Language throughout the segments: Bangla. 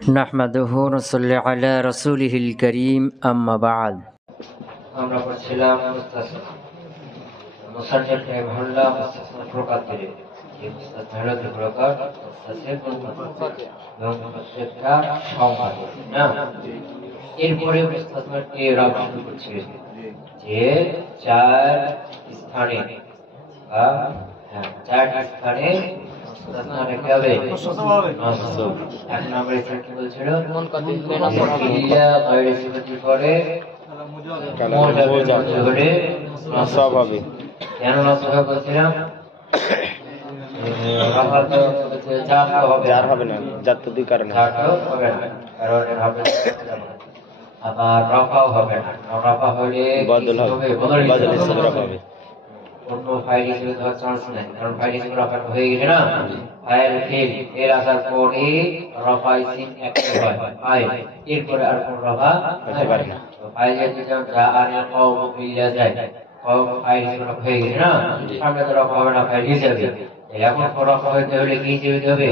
নাহমাদুহু ওয়া নুসাল্লি আলা রাসূলিহিল কারীম আম্মা বা'দ। আমরা পড়ছিলাম মুসান্নিফ রাহিমাহুল্লাহ মুস্তাসনা প্রকার থেকে এই মুস্তাসনা হলো দুই প্রকার, মুস্তাসির এবং প্রত্যেকটা সংখ্যা না। এরপরে মুস্তাসনার ইরাব শুরু করছে যে চার স্থানে চার স্থানে মুস্তাসনা রেখে হবে এক নম্বরে কি বলছিল ইল্লা গায়রি সিফাতির পরে স্বাভাবিক কেন নসব বলছিলাম যার হবে না, যার তো দুই কারণে হবে না, কারণ আবার রফাও হবে না, রফা হলে বদল হবে, বদল হিসেবে রফা হবে, অন্য ফাইল হিসেবে ধরার চান্স নাই, কারণ ফাইল হিসেবে রফা হয়ে গেছে না। ফাইল ফেল এর আসার পরে রফা ইসিম একই হয় ফাইল, এরপরে আর কোন রফা হতে পারে না। ফাইল যেতে যা আর কওম মিলিয়া যায়, কওম ফাইল হিসেবে রফা হয়ে গেছে না, সামনে তো রফা হবে না, ফাইল হিসেবে এখন রফা হতে হলে কি হিসেবে হবে?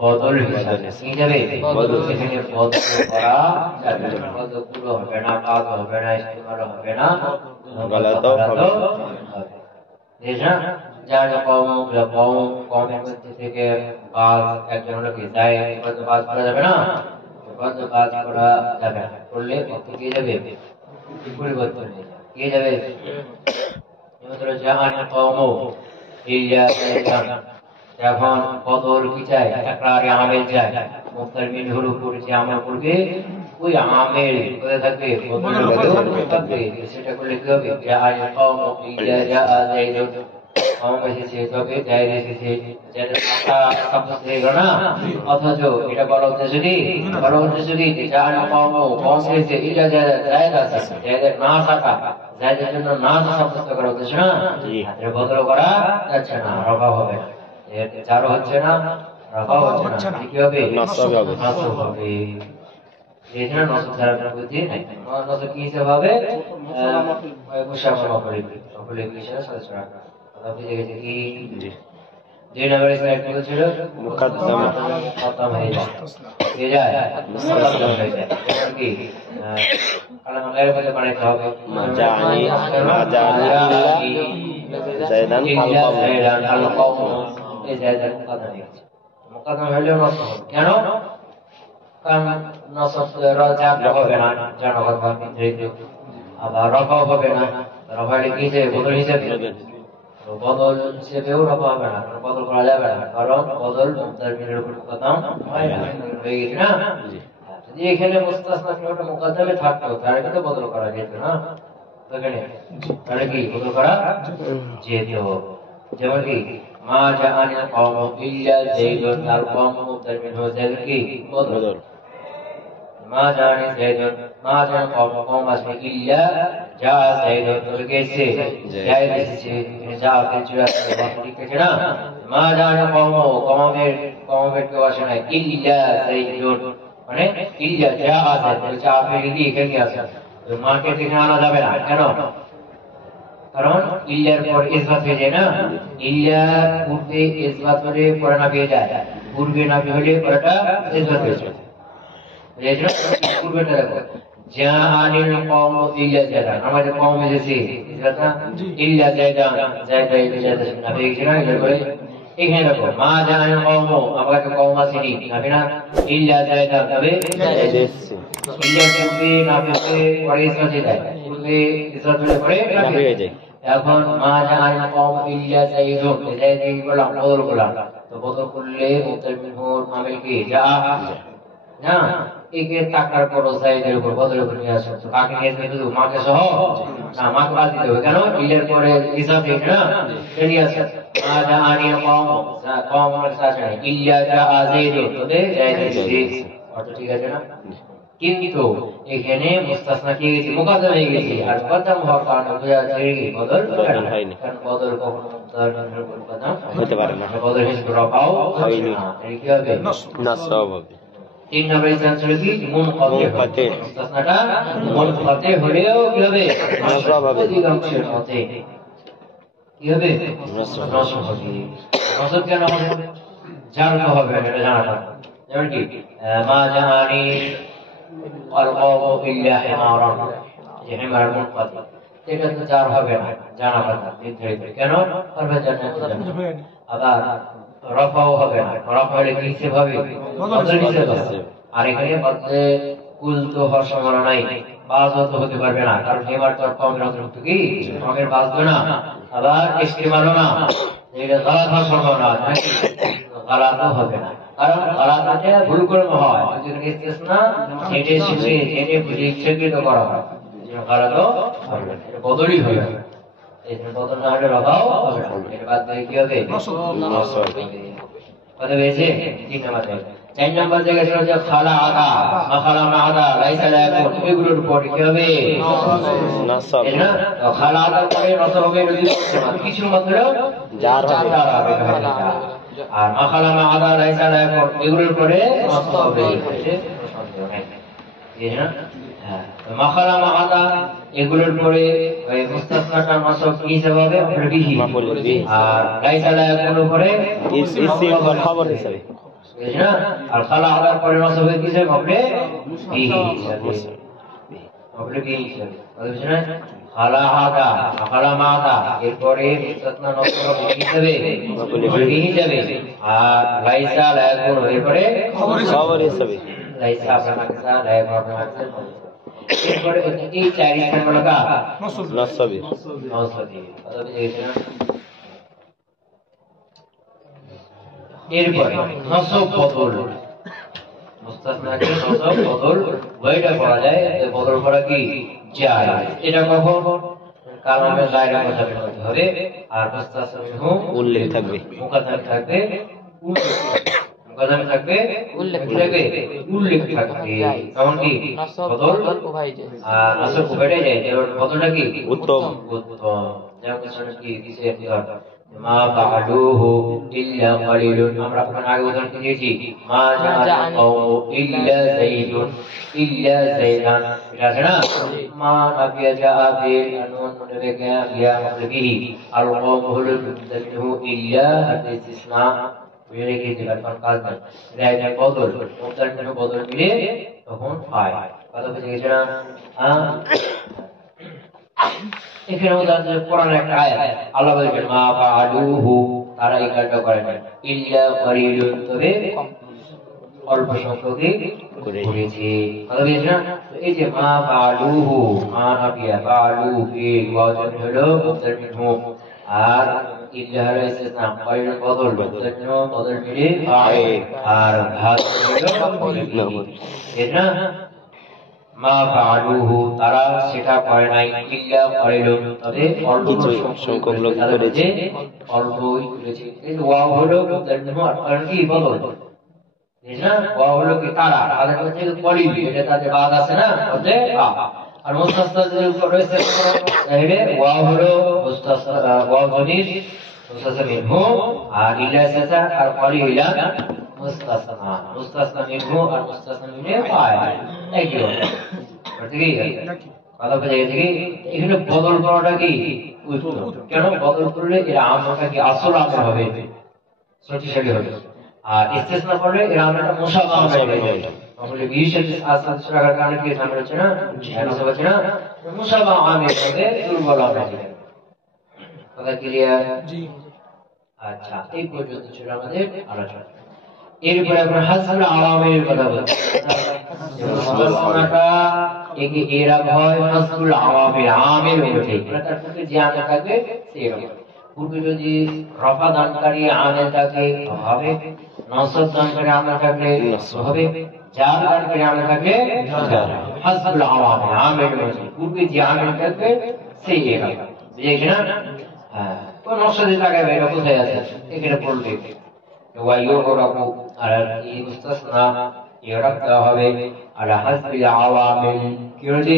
বদল হিসেবে কি যাবে? বদল। এখানে বদল করা যাবে না, বদল পুরো হবে না, কাজ হবে না, ইস্তেমাল হবে না, গলত হবে। যার কমের মধ্যে থেকে বাজ একজন লোকে যায়, বাজ করা যাবে না, বাজ করা যাবে না, করলে অর্থ কি যাবে? পরিবর্তন কি যাবে? এখন বদল কি চায়? একরারে আমেল চায়, মুক্তার মিনহুর উপর যে আমল করবে ওই আমেল কোথায় থাকবে? বদল থাকবে। সেটা করলে কি হবে? অথচ এটা বড় উদ্দেশ্য কি? বড় উদ্দেশ্য কি? না থাকা জায়গার জন্য না সাব্যস্ত করা উদ্দেশ্য না, বদল করা যাচ্ছে না, রফা হবে না, চারও হচ্ছে না, রফাও হচ্ছে না, কি হবে? নসব হবে। এখানে নসব ছাড়া কোনো বুদ্ধি নাই। নসব কি হিসেবে হবে? মুসাফা করে সকলে বিষয়ে সদস্য রাখা। কথা বুঝে গেছে কি? দুই নম্বরে স্লাইড ছিল মুকাদ্দামা খতম হয়ে যায়, হয়ে যায় মুস্তাসনা হয়ে যায়। এখন কি কালাম গায়ের মধ্যে বানাইতে হবে মাজানি জায়দান আল কওম, এই জায়দান মুকাদ্দাম হয়ে গেছে। মুকাদ্দাম হলেও নসব হবে কেন? কারণ নসব রাজা হবে না, জনগণ আবার রফাও হবে না, রফা কি হিসেবে? বদল হিসেবে, বদল হিসেবেও রফা হবে না, বদল করা যাবে না, কারণ বদল মুকাদ্দামের উপর মুকাদ্দাম হয় না, হয়ে গেছে না। যদি এখানে মুস্তাসনা একটা মুকাদ্দামে থাকতো তাহলে কিন্তু বদল করা যেত না, এখানে তাহলে কি বদল করা যেত? যেমন কি মা জাআনি কওম ইল্লা যায়দুন, আর কওম মুকাদ্দাম হয়ে যায় কি? বদল। মা জাআনি যায়দুন, মা জাআনি কওম আসবে ইল্লা যা যায়দুন, বলে গেছে যায়দ এসেছে, যা কিছু আছে ঠিক আছে না। মা জাআনি কওমের কেউ আসে না, ইল্লা যায়দুন মানে ইল্লা যা আছে, যা আপনি কি এখানে আছে, মাকে এখানে আনা যাবে না, কেন? কারণ ইল্লার পর ইসবাত হয়ে যায় না, ইল্লার পূর্বে ইসবাত হলে পরে না পেয়ে যায়, পূর্বে না হলে পরেটা ইসবাত হয়ে যায়। পূর্বেটা দেখো জাআনিল কওম ইল্লা যায়দান, আমাদের কওম এসেছে ইসবাত না, ইল্লা যায়দান, যায়দান না পেয়ে গেছে না, এরপরে এখানে দেখো মা জাআনিল কওম, আমাদের কওম আসেনি, হবে না, ইল্লা যায়দান তবে যায়দ এসেছে, ইল্লা পূর্বে না পেয়ে পরে ইসবাত হয়ে যায়, পূর্বে ইসবাত হলে পরে না পেয়ে যায়। এখন মা জাআনিল কওম ইল্লা যায়দুন, যায়দ বললাম বদল করলাম, তো বদল করলে মুতামিমুর আমিল কি যা না, একে টাকার পরও যায়দের উপর বদলের উপর নিয়ে আসে, তো কাকে নিয়ে আসবে? শুধু মাকে সহ না, মাকে বাদ দিতে হবে, কেন? ইলের পরে হিসাব ঠিক না, নিয়ে আসে মা জাআনিল কওম, কওম এর সাথে ইল্লা জাআ যায়দুন, তবে যায়দ এসেছে, অর্থ ঠিক আছে না। কিন্তু এখানে মুস্তাসনা কি গেছে? মুকাদ্দাম হয়ে গেছে, আর মুকাদ্দাম হওয়ার কারণে বোঝা যাচ্ছে বদল হয়নি, কারণ বদল কখনো মুকাদ্দাম হতে পারে না, বদল হিসেবে রফাও হয়নি, কি হবে? নসব হবে। তিন নম্বরে ছিল কি? মুনকাতি, মুস্তাসনাটা মুনকাতি হলেও কি হবে? নসব হবে, অধিকাংশের মতে কি হবে? নসব হবে। নসব কেন হবে? জার হবে, এটা জানা যেমন কি মা জানি আলকাউ ইল্লা হিমারান, যে হিমার মুনকাতি, এটা তো যার হবে না, জানা কথা নির্ধারিত। কেন? পারবে জান্নাত যাবে। আবার রফাও হবে না, রফা হলে কি হিসেব হবে? বদল হিসেব হবে। আর এখানে বদলে কুল তো হওয়ার সম্ভাবনা নাই, বাজও তো হতে পারবে না, কারণ হিমার তো কমের অন্তর্ভুক্ত, কি কমের বাজবে না, আবার ইস্তেমালও না, এটা গালাত হওয়ার সম্ভাবনা আছে, গালাতও হবে না। কারণ গালাতে ভুল করে হয়, যদি ইস্তেসনা জেনে শুনে জেনে বুঝে ইচ্ছাকৃত করা হয়, গালাতও হবে না, এটা বদলই হবে না। এই বদল না হলে রফাও হবে না, এর বাদ দিয়ে কি হবে? কথা হয়েছে? 3 নাম্বার জায়গা। 4 নাম্বার জায়গা ছিল যে খালা আদা, খালা মা আদা, লাইসা লায়াকুন, এগুলোর উপর কি হবে? নাসব। এই না খালা আদার পরে নসব হবে, কিছু মাত্র জার হবে, আর খালা মা আদা, লাইসা লায়াকুন, এগুলোর উপরে নসব হবে, সন্দেহ নাই। এই না মাখালা মা আদা, এগুলোর পরে ওই মুস্তাসনাটা নসব কি হিসাবে হবে? বিহি। আর লাইসা লায়াকুন উপরে ইসম খবর হিসাবে, বুঝনা? আর খালা আদার পরে নসব কি হিসাবে হবে? বিহি হিসাবে, হবে বিহি হিসাবে, বুঝনা? খালা আদা, খালা মা আদা, এরপরে মুস্তাসনা নসব কি হিসাবে? বিহি হিসাবে। আর লাইসা লায়াকুন এরপরে খবর হিসাবে, লাইসা আপনার কাছে লায়াকুন আপনার কাছে। এরপরে এই 4 স্থানগুলো কা নসবি, নসবি, কথা বুঝেছেন না? এরপরে নসব বদল, মুস্তাসনাকে নসব বদল ওইটা করা যায়, বদল করা কি যায়? এটা কখন? কালামে গায়রে মুতাবিক হতে হবে, আর মুস্তাসনাহু উল্লেখ থাকবে, মুকাদ্দাম থাকবে, মুকাদ্দাম থাকবে, উল্লেখ থাকবে, উল্লেখ থাকবে, তখন কি বদল উভয় যায়। আর নসব উভয় যায়, এর বদলটা কি উত্তম, উত্তম। যেমন কি দিছে মা বা'দুহু ইল্লা কালিলুন, আমরা আগে উদাহরণ দিয়েছি মা জাআলাহু ইল্লা যাইদুন, ইল্লা যাইদান, এটা আছে না? মা নাবিয়া জাআবিল আনুন নবে গিয়া বিহি আল কওমুল মুদাল্লিহু ইল্লা ইসতিসনা, বুঝে কি দিবেন কোন কাজ নাই, এটা বদল, মুদাল্লিহু বদল মিলে তখন হয়, কথা বুঝে গেছেন না? হ্যাঁ, এখানে উদাহরণ কোরআনের একটা আয়াত, আল্লাহ বলেন মা ফাআলুহু, তারা এই কাজটা করে না, ইল্লা কালিলুন, তবে অল্প সংখ্যকই করেছে, কথা বুঝেছেন না? এই যে মা ফাআলুহু, মা নাবিয়া ফাআলু ফি ওয়াজন হলো মুদাল্লিহু, আর ইল্লা হলো ইসতিসনা, কালিলুন বদল, মুদাল্লিহু বদল মিলে ফাইল, আর ভাত হলো এটা মা ফাআলুহু, তারা সেটা করে নাই, ইল্লা কালিলুন, তবে অল্প সংখ্যক লোক করেছে, অল্পই করেছে। এই ওয়াও হলো মুদাল্লিহু, আর কারণ কি বদল, বুঝনা? ওয়াও হলো কি তারা, তাদের মধ্যে কালিল, এটা তাদের বাদ আছে না, বলতে আর মুস্তাসনা যদি উপর রয়েছে তাহলে ওয়াও হলো মুস্তাসনা, ওয়াও জমির মুস্তাসনা মিনহু, আর ইল্লা সাসা, আর কালিলা মুস্তাসনা, মুস্তাসনা মিনহু আর মুস্তাসনা মিনে ফাইল, একই হবে, ঠিক আছে? কথা বুঝে গেছে কি? এখানে বদল করাটা কি উত্তম। কেন বদল করলে এর আমলটা কি আসল আমল হবে, শক্তিশালী হবে, আর ইস্তেসনা করলে এর আমলটা মুশাবাহ হবে, তাহলে বিশেষ আসল সুরাগার কারণে কি নাম হচ্ছে না, নসব হচ্ছে না, মুশাবাহ আমল হবে, দুর্বল হবে। কথা ক্লিয়ার? জি। আচ্ছা, এই পর্যন্ত ছিল আমাদের আলোচনা। এরপরে আমরা হাসবুল আওয়ামের কথা বলছি, মুসলমানটা একে এরা হয় হাসবুল আওয়ামের, আমের মধ্যে তার পূর্বে যে আমল থাকবে সেই রকম, পূর্বে যদি রফা দানকারী আমল থাকে হবে, নসব দানকারী আমল থাকলে নসব হবে, জার দানকারী আমল থাকলে জার। হাসবুল আওয়ামের, আমের মধ্যে পূর্বে যে আমল থাকবে সেই এরকম, বুঝেছেন না? হ্যাঁ, কোন নসব লাগাবে, এটা কোথায় আছে এখানে পড়বে ওয়ায়ুরাকু, আর এই মুস্তাসনা ইরাক দেওয়া হবে আলা হাসবিল আওয়ামিল, কি হচ্ছে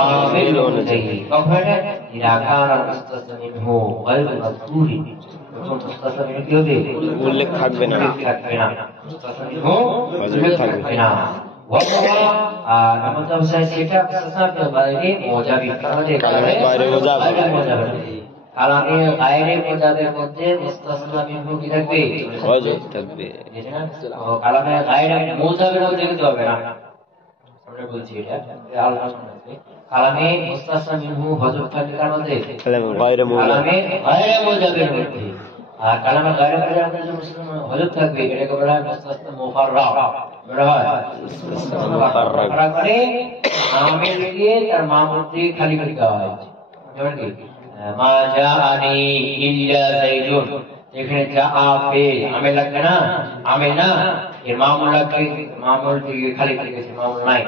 আওয়ামিল অনুযায়ী, কখন এটা ইদা কানা মুস্তাসনা মিনহু গায়রু মাযকুরি, তখন মুস্তাসনা মিনহু কি হবে, উল্লেখ থাকবে না, থাকবে না, মুস্তাসনা মিনহু উল্লেখ থাকবে না। ওয়াহুয়া, আর আমাদের সেটা মুস্তাসনা কে বাইরে মুজাবির, তাহলে বাইরে মুজাবির, কালামে গায়রে মুজাবের মধ্যে মুস্তাসনা মিনহু কি থাকবে? হযরত থাকবে। কালামে গায়রে মুজাবের মধ্যে কিন্তু হবে না। আমরা বলছি এটা আলোচনা আছে। কালামে মুস্তাসনা মিনহু হযরত থাকবে কার মধ্যে? কালামে গায়রে মুজাবের মধ্যে। আর কালামে গায়রে মুজাবের মধ্যে যে হযরত থাকবে এটাকে বলা হয় মুস্তাসনা মুফাররাগ। বলা হয় মুফাররাগ মানে আমিলকে তার মামুলকে খালি করে দেওয়া হয়। যেমন কি মা জাআনি ইল্লা যাইদুন, এখানে যা আফে আমিল লাগবে না, আমিল না, এর মামুল লাগবে, মামুল দিয়ে খালি করে গেছে, মামুল নাই,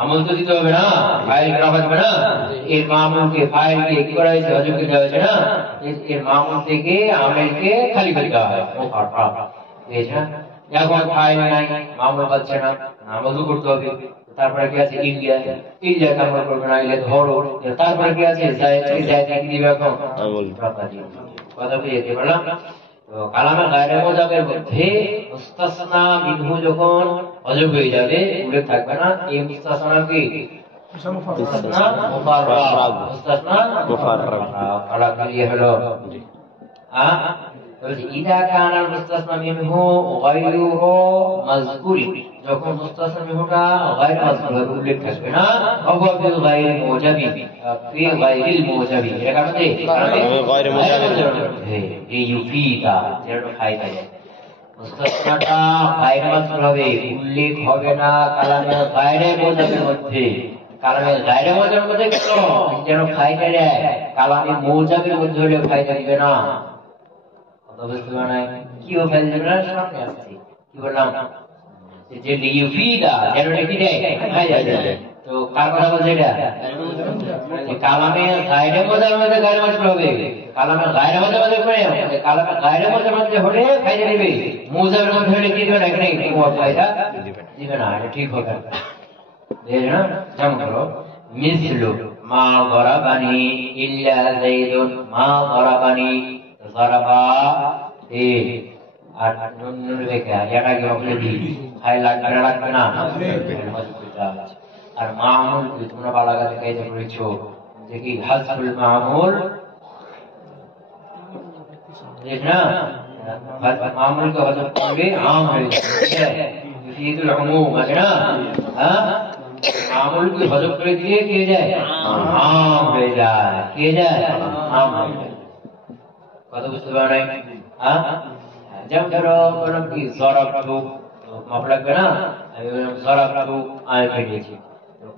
আমল তো দিতে হবে না, ফাইল করা হবে না, এর মামুলকে ফাইল দিয়ে কি করা হয়েছে, হযরতকে দেওয়া হয়েছে না, এর মামুল থেকে আমিলকে খালি করে দেওয়া হয়। বুঝেছেন? এখন ফাইল নাই, মামুল পাচ্ছে না, আমল করতে হবে। তারপরে কি আছে ইলিয়া, ইলিয়া কামল করবে না, ইলিয়া ধরো। তারপরে কি আছে জায়েদ, জায়েদ কি দিবে এখন আমল। কথা বুঝতে পারলাম? তো কালামে গায়রে মুজাবের মধ্যে মুস্তাসনা মিনহু যখন হযরত হয়ে যাবে উল্লেখ থাকবে না, এই মুস্তাসনা কি মুস্তাসনা মুফাররাগ, মুস্তাসনা মুফাররাগ আলা ক্লিয়ার হলো। ইদা কানাল মুস্তাসনা মিনহু গায়রুহু মাযকুরি, যখন মুস্তাসনা মিনহুটা গায়র মাযকুর উল্লেখ থাকবে না, অহুয়া ফিল গায়রি মুজাবি, ফি গায়রিল মুজাবি, এটা কাছে গায়র মুজাবি এই ইউফিদা এর ফায়দা আছে। মুস্তাসনাটা গায়র মাযকুর হবে, উল্লেখ হবে না কালামে গায়রে মুজাবির মধ্যে। কালামে গায়রে মুজাবির মধ্যে কেন যেন ফায়দা দেয়, কালামে মুজাবির মধ্যে হলে ফায়দা দিবে না। কি ফাইল দেবে না, সামনে আসছে কি বললাম যে লিউফিদা যেন কি দেয় ফায়দা দেয়। তো কার কথা বলছে এটা? কালামে গায়রে মুজাবির মধ্যে গায়রে মাযকুর হবে, কালামে গায়রে মুজাবির করে কালামে গায়রে মুজাবির মধ্যে হলে ফায়দা দিবে, মুজাবির মধ্যে হলে কি দিবে না, এখানে কোনো ফায়দা দিবে না, এটা ঠিক হবে না। বুঝলেন না? যেমন ধরো মিসলু মা গরাবানি ইল্লা যাইদুন, মা গরাবানি যারাবা এ আর নুন নুন রেখা এটা কি হবে দি খাই লাগবে না, লাগবে না, আর মামুল কি তোমরা বালাগাতে কায়দা করেছো যে কি হাসবুল মামুল, ঠিক না? মামুল কে হযরত করলে আম হয়ে যাবে, ইফিদুল উমুম আছে না? হ্যাঁ, মামুল কে হযরত করে দিয়ে কি হয়ে যায়, আম হয়ে যায়, কি হয়ে যায়, আম হয়ে যায়। কথা বুঝতে পারেন? হ্যাঁ, যেমন ধরো বললাম কি জরাবতু, মাপ লাগবে না, আমি বললাম জরাবতু আমি পেয়েছি,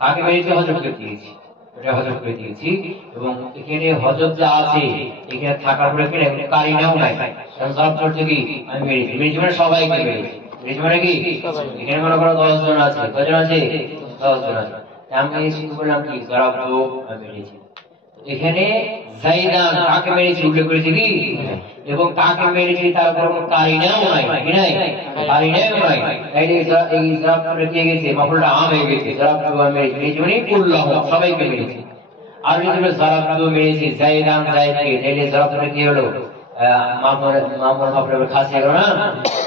কাকে পেয়েছি, হযরতকে দিয়েছি, এটা হযরত করে দিয়েছি। এবং এখানে হযরত যা আছে এখানে থাকার পরে এখানে কারিনাও নাই, কারণ জরাব করতে কি আমি মেরেছি, মেরেছি মানে সবাইকে মেরেছি, মেরেছি মানে কি এখানে মনে করো 10 জন আছে, কয়জন আছে, 10 জন আছে, আমি শুধু বললাম কি জরাবতু আমি মেরেছি। এখানে যাইদান কাকে মেরেছি উল্লেখ করেছি কি, এবং কাকে মেরেছি তার উপর কোনো কারিনাও নাই, কি নাই, কারিনাও নাই, তাইলে এই জরাব করে দিয়ে গেছে, মাফুলটা আম হয়ে গেছে, জরাব করে মেরেছি মানে কুল্লাহ সবাইকে মেরেছি। আর যদি জরাব মেরেছি যাইদান যাইদকে, তাইলে জরাব করে কি হলো, মামুল মাফুলের খাস হলো না।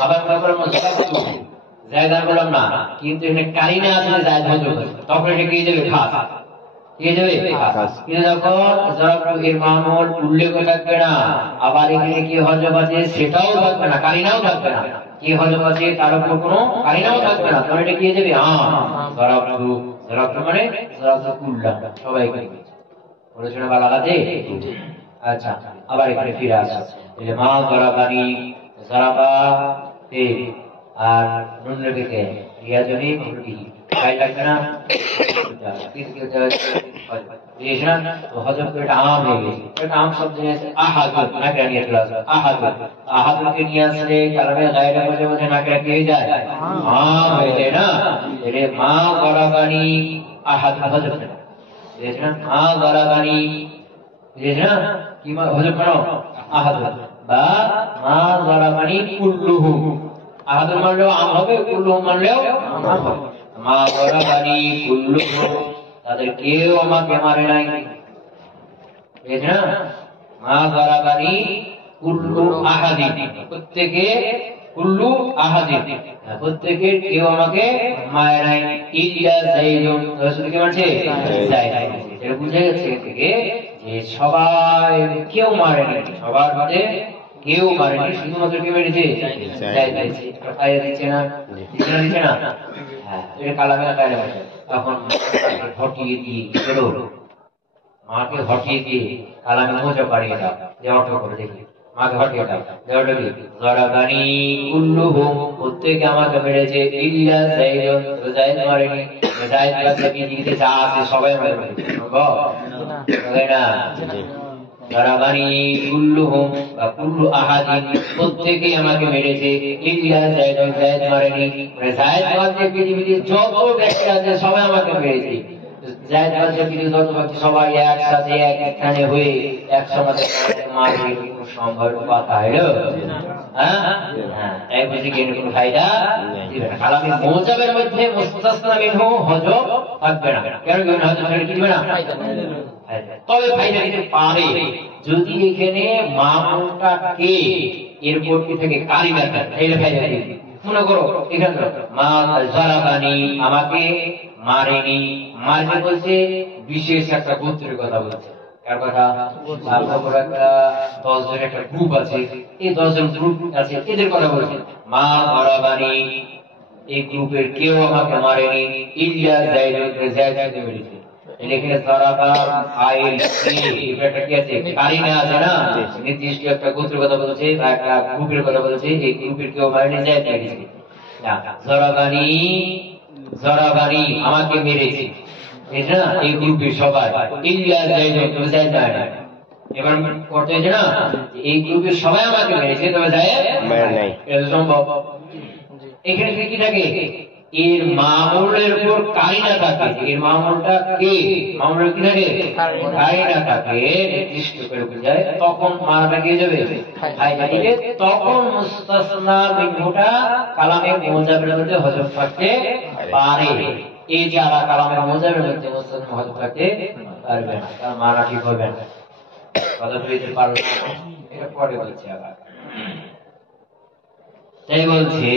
আবার বললাম জরাব যাইদান বললাম না, কিন্তু এখানে কারিনা আছে যাইদ হযরত, তখন এটা কি যাবে, খাস কি যাবে, কিন্তু যখন জরাব এর মামুল উল্লেখ থাকবে না, আবার এখানে কি হযরত আছে সেটাও থাকবে না, কারিনাও থাকবে না, কি হযরত আছে তার উপর কোনো কারিনাও থাকবে না, তখন এটা কি যাবে, জরাব মানে জরাব কুল্লাহ সবাইকে বলেছেন বালাগাতে। আচ্ছা, আবার এখানে ফিরে আসা, এই মা গরাবানি জারাবা তে আর নুন রেখে রিয়াজনি মুরগি খাই লাগবে না, হযরত এটা আম হয়ে গেছে, এটা আম শব্দ নিয়ে আহাদুন নাকরা নিয়ে চলে আসে, আহাদুনকে নিয়ে আসলে কালামে গায়রে মধ্যে নাকরা কি হয়ে যায়, আম হয়ে যায় না। এরে মা গরাবানি আহাদ হযরত, বুঝেছেন না, মা গরাবানি, বুঝেছেন না কি হযরত করো আহাদুন, বা মা গরাবানি কুল্লুহু, আহাদুন মানলেও আম হবে, কুল্লুহু মানলেও আম হবে। মা গরাবানি কুল্লুহু, তাদের কেউ আমাকে মারে নাই, বুঝেছেন না, মা গরাবানি কুল্লু আহাদি, প্রত্যেকে কুল্লু আহাদিন, প্রত্যেকের কেউ আমাকে মারে নাই, ইল্লা যাইদুন, শুধু কে মারছে? যায়েদ। এটা বুঝে গেছে থেকে যে সবাই কেউ মারেনি, সবার মধ্যে কেউ মারেনি, শুধুমাত্র কে মেরেছে? যায়েদ মেরেছে। ফায়দা দিচ্ছে না? দিচ্ছে না? হ্যাঁ, এটা কালামে কায়দা ভাষা। তখন হটিয়ে দিয়ে চলো, মাকে হটিয়ে দিয়ে কালামে মোজা পাড়িয়ে দাও, যে অর্থ করে দেখি মাকে হটিয়ে দাও, জরাবানি কুল্লুহুম, প্রত্যেকে আমাকে মেরেছে, ইল্লা যায়েদুন, যায়েদ মারেনি। যায়েদ কাছে পৃথিবীতে যা আছে সবাই আমাকে মেরেছে, সম্ভব না? জরাবানি কুল্লুহুম বা কুল্লু আহাদিন, প্রত্যেকেই আমাকে মেরেছে, ইল্লা যায়েদুন, যায়েদ মারেনি। যায়েদ কাছে পৃথিবীতে যত ব্যক্তি আছে সবাই আমাকে মেরেছে। যায়েদ কাছে পৃথিবীতে যত ব্যক্তি সবাই একসাথে একখানে হয়ে একসঙ্গে মারবে, সম্ভব কথা হলো? তাই বুঝি কি কোনো ফায়দা দিবে না। কালামে মুজাবের মধ্যে মুস্তাসনা মিনহু হযফ থাকবে না। কেন কি হযফ থাকলে কি দিবে না? তবে ফায়দা দিতে পারে যদি এখানে মামুলটা কে এরপর কি থেকে কারিনা থাকে, তাহলে ফায়দা দিবে। মনে করো এখানে মা জারাবানি, আমাকে মারেনি, মারবে বলছে বিশেষ একটা গোত্রের কথা বলছে। কার কথা? একটা 10 জনের একটা গ্রুপ আছে, এই 10 জন গ্রুপ আছে, এদের কথা বলছে। মা জারাবানি, এই গ্রুপের কেউ আমাকে মারেনি, ইল্লা যায়েদুন, যায়েদ মেরেছে। এখানে জারাবা ফাইল একটা কি আছে? কারিনা আছে না? নির্দিষ্ট একটা গোত্রের কথা বলছে বা একটা গ্রুপের কথা বলছে, এই গ্রুপের কেউ মারেনি, যায়েদ মেরেছে। জারাবানি, জারাবানি, আমাকে মেরেছে, এটা এই গ্রুপের সবাই, ইল্লা যায়েদুন, যায়েদ মারেনি। এবার করতে হয়েছে না, এই গ্রুপের সবাই আমাকে মেরেছে, তবে যায়েদ মারে নাই, এটা সম্ভব। এখানে কি থাকে? এর মামুলের উপর কারিনা থাকে, এর মামুলটা কে? মামুলের কি থাকে? কারিনা থাকে, নির্দিষ্ট করে বোঝায়, তখন মারাটা কি যাবে? ফায়দা দিবে। তখন মুস্তাসনা মিনহুটা কালামে মুজাবের মধ্যে হযফ থাকতে পারে। এই যারা কালামে মুজাবের মধ্যে মুস্তাসনা হযফ থাকতে পারবে না, তার মারা ঠিক হবে না, কথা বুঝতে পারবে না। এটা পরে বলছি আবার। তাই বলছে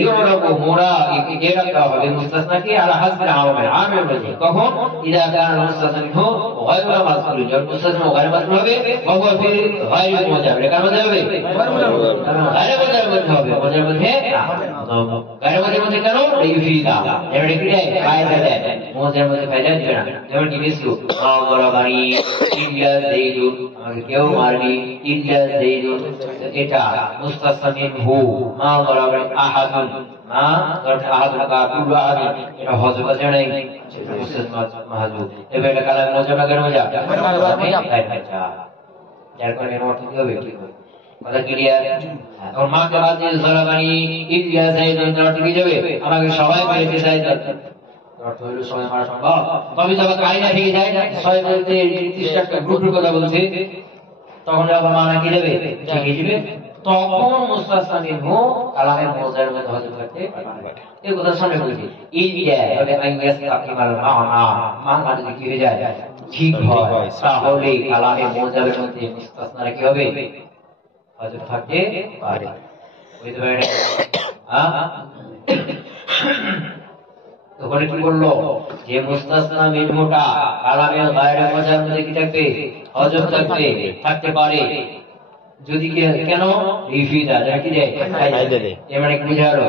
ইউরাবু মুরা, একে রাখা হবে মুস্তাসনাকে আলা হাসবিল আওয়ামিল, আমিল বলছে কখন? ইদা কানা মুস্তাসনা মিনহু গায়রু মাযকুর, যখন মুস্তাসনা গায়রু মাযকুর হবে, ওয়া ফি গায়রু মুজাবির, কার মধ্যে হবে? গায়রু মুজাবির মধ্যে হবে। মুজাবির মধ্যে গায়রু মুজাবির মধ্যে কেন? ইউফিদা, এর কি দেয়? ফায়দা দেয়। মুজাবির মধ্যে ফায়দা দিবে না। যেমন কি মিসলু মা জারাবানি ইল্লা যায়েদুন, আমাকে কেউ মারেনি, ইল্লা যায়েদুন, এটা মুস্তাসনা মিনহু। মা জারাবানি আহাদুন, মা জারাবানি আহাদুন বা কুল্লু আহাদিন, এটা হযফ আছে নাই? সেটা মুস্তাসনা মাহযুব। এবার এটা কালামে মুজাব কেন মুজাব? যার কারণে এর অর্থ কি হবে? কি হবে? কথা ক্লিয়ার? এখন মা কে বাদ দিয়ে জারাবানি ইল্লা যায়েদুন, অর্থ কি যাবে? আমাকে সবাই মেরেছে, যায়েদ অর্থ হলো সবাই মারা সম্ভব। তবে যখন কারিনা থেকে যায়, সবাই বলতে নির্দিষ্ট একটা গ্রুপের কথা বলছে, তখন আবার মানা কি যাবে? ঠিক যাবে। তখন মুস্তাসনা মিনহু কালামে মুজাবের মধ্যে হযফ থাকতে পারে। এই কথা সামনে বলছি। ইল্লা তবে আইয়াসতাকিমাল মা'না, মা'না যদি কি হয়ে যায়? ঠিক হয়, তাহলে কালামে মুজাবের মধ্যে মুস্তাসনা কি হবে? হযফ থাকতে পারে। বুঝতে পারেন? তখন কি বললো যে মুস্তাসনা মিনহুটা কালামে গায়রু মুজাবের মধ্যে কি থাকবে? হযফ থাকতে পারে। যদি কেন? ইফিদা, যা কি দেয়? ফায়দা দেয়। এর মানে কি বুঝালো?